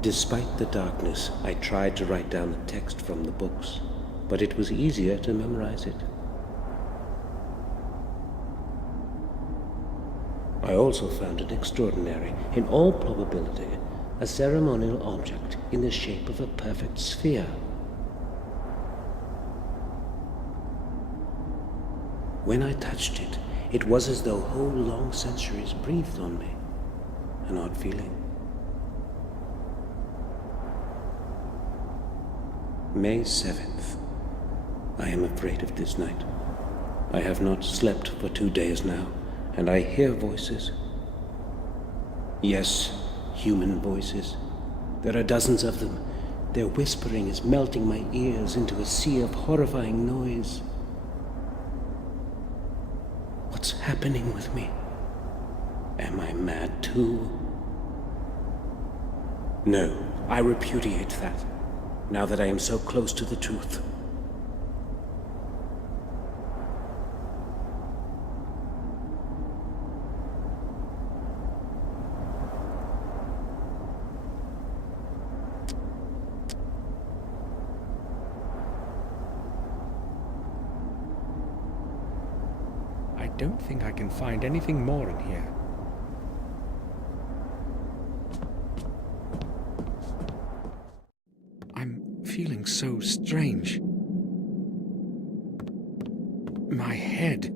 Despite the darkness, I tried to write down the text from the books, but it was easier to memorize it. I also found it extraordinary, in all probability, a ceremonial object in the shape of a perfect sphere. When I touched it, it was as though whole long centuries breathed on me. An odd feeling. May 7th. I am afraid of this night. I have not slept for 2 days now, and I hear voices. Yes, human voices. There are dozens of them. Their whispering is melting my ears into a sea of horrifying noise. What's happening with me? Am I mad too? No, I repudiate that, now that I am so close to the truth. I don't think I can find anything more in here. I'm feeling so strange. My head.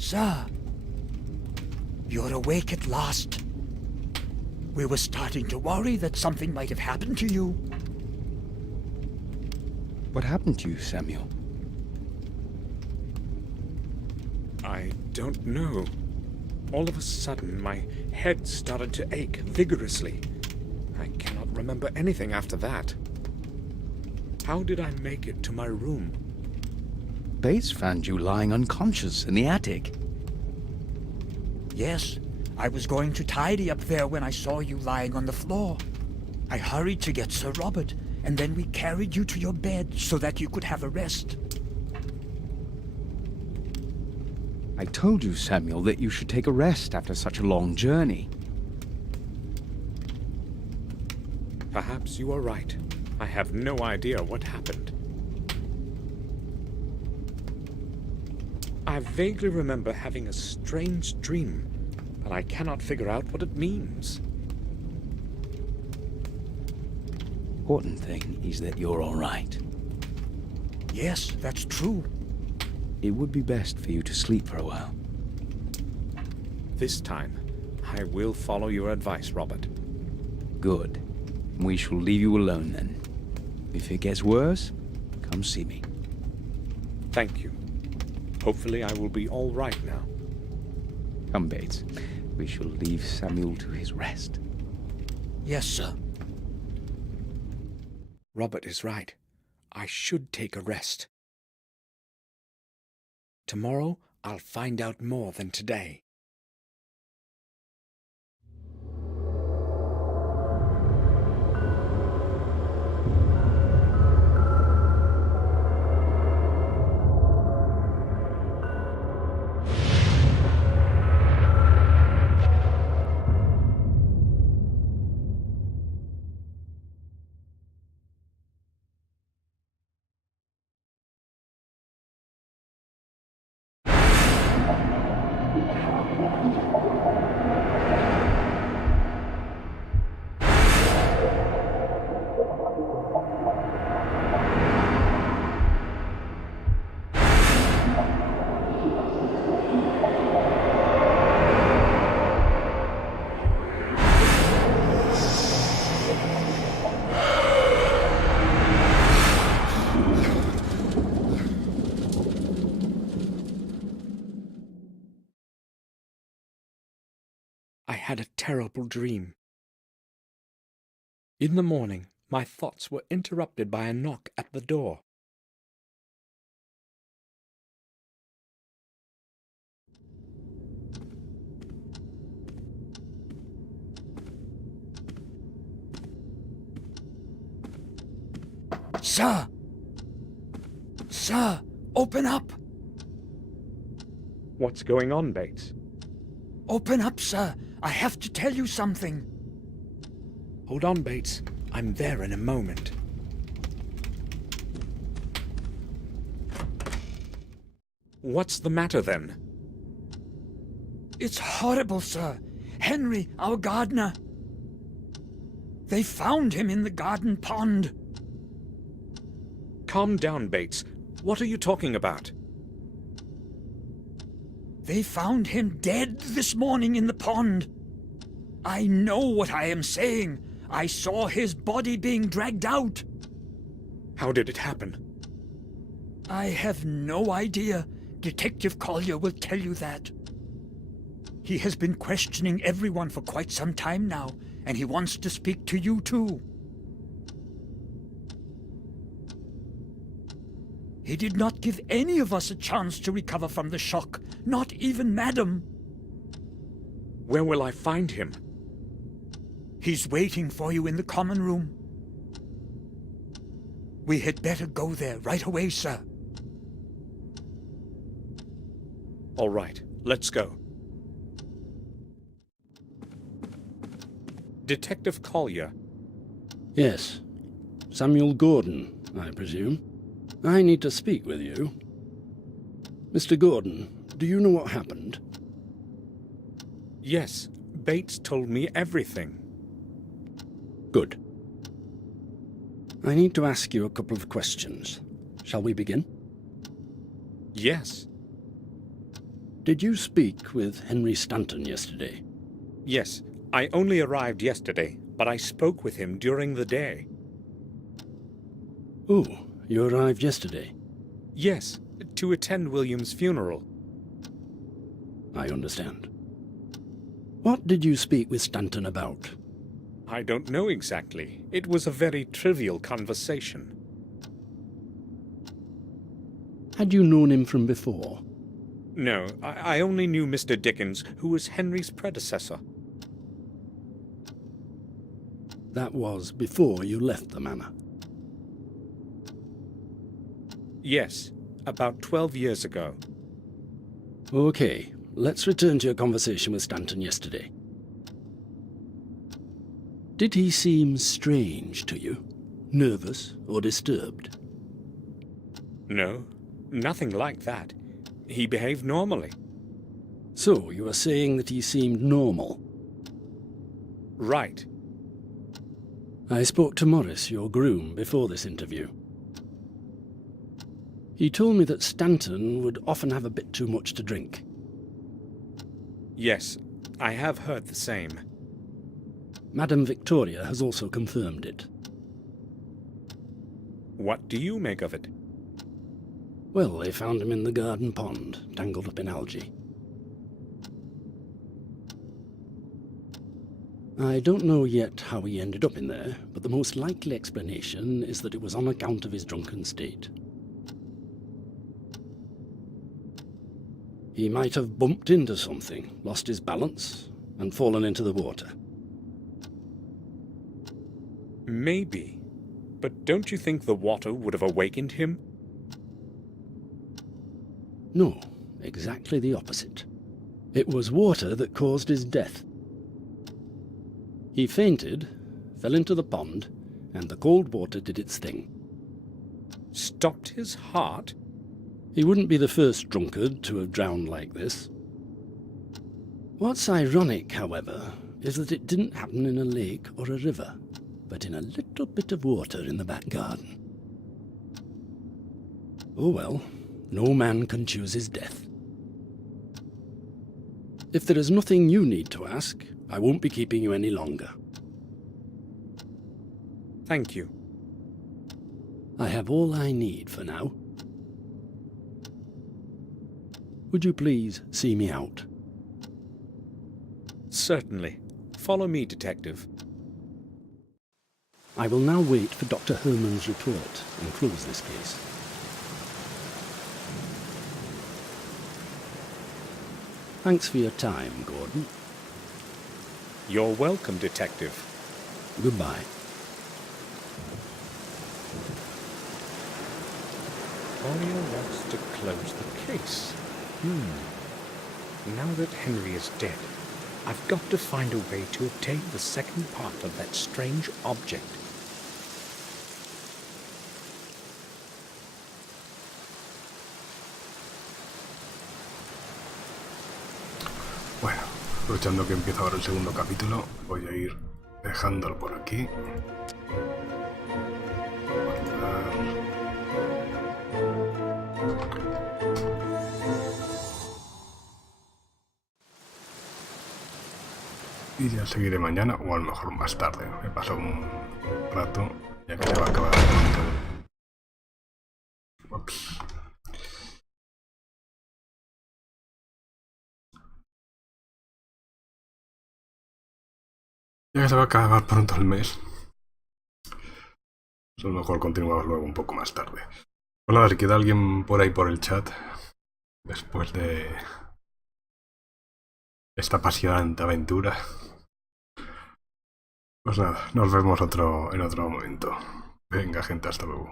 Sir, you're awake at last. We were starting to worry that something might have happened to you. What happened to you, Samuel? I don't know. All of a sudden, my head started to ache vigorously. I cannot remember anything after that. How did I make it to my room? Bates found you lying unconscious in the attic. Yes, I was going to tidy up there when I saw you lying on the floor. I hurried to get Sir Robert, and then we carried you to your bed so that you could have a rest. I told you, Samuel, that you should take a rest after such a long journey. Perhaps you are right. I have no idea what happened. I vaguely remember having a strange dream, but I cannot figure out what it means. Important thing is that you're all right. Yes, that's true. It would be best for you to sleep for a while. This time, I will follow your advice, Robert. Good. We shall leave you alone then. If it gets worse, come see me. Thank you. Hopefully I will be all right now. Come, Bates. We shall leave Samuel to his rest. Yes, sir. Robert is right. I should take a rest. Tomorrow, I'll find out more than today. I had a terrible dream. In the morning, my thoughts were interrupted by a knock at the door. Sir! Sir, open up! What's going on, Bates? Open up, sir. I have to tell you something. Hold on, Bates. I'm there in a moment. What's the matter, then? It's horrible, sir. Henry, our gardener. They found him in the garden pond. Calm down, Bates. What are you talking about? They found him dead this morning in the pond. I know what I am saying. I saw his body being dragged out. How did it happen? I have no idea. Detective Collier will tell you that. He has been questioning everyone for quite some time now, and he wants to speak to you too. He did not give any of us a chance to recover from the shock, not even Madam. Where will I find him? He's waiting for you in the common room. We had better go there right away, sir. All right, let's go. Detective Collier. Yes. Samuel Gordon, I presume. I need to speak with you. Mr. Gordon, do you know what happened? Yes, Bates told me everything. Good. I need to ask you a couple of questions. Shall we begin? Yes. Did you speak with Henry Stanton yesterday? Yes, I only arrived yesterday, but I spoke with him during the day. Oh, you arrived yesterday? Yes, to attend William's funeral. I understand. What did you speak with Stanton about? I don't know exactly. It was a very trivial conversation. Had you known him from before? No, I only knew Mr. Dickens, who was Henry's predecessor. That was before you left the manor? Yes, about 12 years ago. Okay, let's return to your conversation with Stanton yesterday. Did he seem strange to you? Nervous or disturbed? No, nothing like that. He behaved normally. So, you are saying that he seemed normal? Right. I spoke to Morris, your groom, before this interview. He told me that Stanton would often have a bit too much to drink. Yes, I have heard the same. Madame Victoria has also confirmed it. What do you make of it? Well, they found him in the garden pond, tangled up in algae. I don't know yet how he ended up in there, but the most likely explanation is that it was on account of his drunken state. He might have bumped into something, lost his balance, and fallen into the water. Maybe. But don't you think the water would have awakened him? No, exactly the opposite. It was water that caused his death. He fainted, fell into the pond, and the cold water did its thing. Stopped his heart? He wouldn't be the first drunkard to have drowned like this. What's ironic, however, is that it didn't happen in a lake or a river, but in a little bit of water in the back garden. Oh well, no man can choose his death. If there is nothing you need to ask, I won't be keeping you any longer. Thank you. I have all I need for now. Would you please see me out? Certainly. Follow me, Detective. I will now wait for Dr. Herman's report and close this case. Thanks for your time, Gordon. You're welcome, Detective. Goodbye. Collier wants to close the case. Now that Henry is dead, I've got to find a way to obtain the second part of that strange object. Bueno, aprovechando que empieza ahora el segundo capítulo, voy a ir dejándolo por aquí. Y ya seguiré mañana, o a lo mejor más tarde. Me paso un rato, ya que se va a acabar pronto. Ups. Ya que se va a acabar pronto el mes. Pues a lo mejor continuamos luego un poco más tarde. Pues nada, si queda alguien por ahí por el chat, después de esta apasionante aventura, pues nada, nos vemos en otro momento. Venga, gente, hasta luego.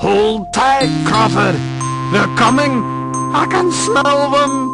Hold tight, Crawford. They're coming. I can smell them.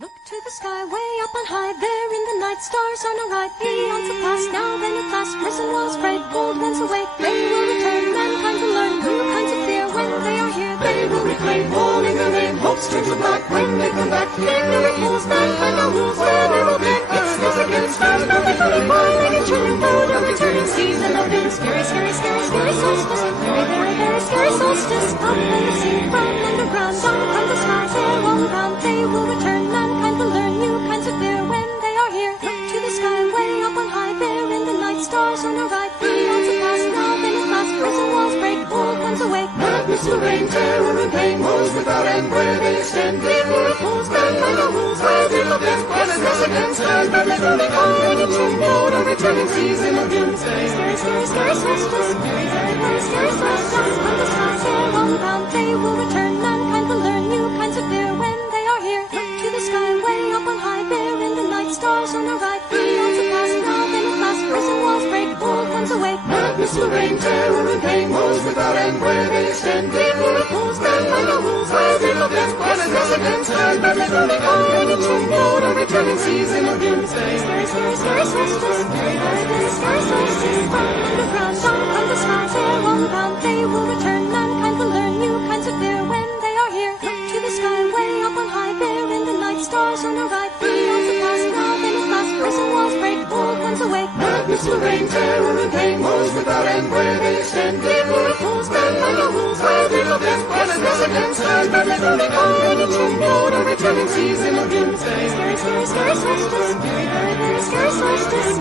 Look to the sky way up on high there in the night, stars on a ride, eons have passed, now then at last, prison walls break, gold ones awake, they will return, mankind will learn new kinds of fear, when they are here, they will reclaim, all in their name, hopes turn to black, when they come back, ignorant fools, mankind no rules, where they will get, it's this against stars, no returning, boiling and churning, food of returning, season of doom, scary, scary, scary, scary solstice, very, very, very scary solstice, up in the sea, from underground, down from the sky, sail all around, they will return, mankind will learn new kinds of fear, when they are here, look to the sky, way up on high, there in the night, stars on a ride, eons have passed, now then at last, prison walls break, old ones awake, madness will reign, terror and pain, woes without end, where they extend, ignorant fools, mankind no rules, where they look at, what is this against, stars by the turning, calling and churning, gold a returning season of doom, scary, scary, scary, scary solstice, very, very, very scary solstice, from the sky, sail all around, they will return, mankind will learn new kinds of fear, when they are here, look to the sky, way up on high, there in the night, stars on a ride, eons have passed, now then at last, prison walls break, old ones awake, madness will reign, terror and pain, woes without end, where they extend, ignorant fools, mankind no rules, where they look at, what is this against, stars by the turning, calling and churning, gold a returning season of doom, scary, scary, scary, scary solstice, very, very, very scary solstice, from underground, down from the sky, sail all around, they will return, mankind will learn new kinds of fear, when they are here, look to the sky, way up on high, there in the night, stars on a ride, eons have passed, now then at last, prison walls break, old ones awake, madness will reign, terror and pain, woes without end, where they extend, ignorant fools, mankind no rules, where they look at, what is this against, stars by the turning, calling and churning, gold a returning season of doom, scary, scary, scary, scary solstice, very, very, very scary solstice,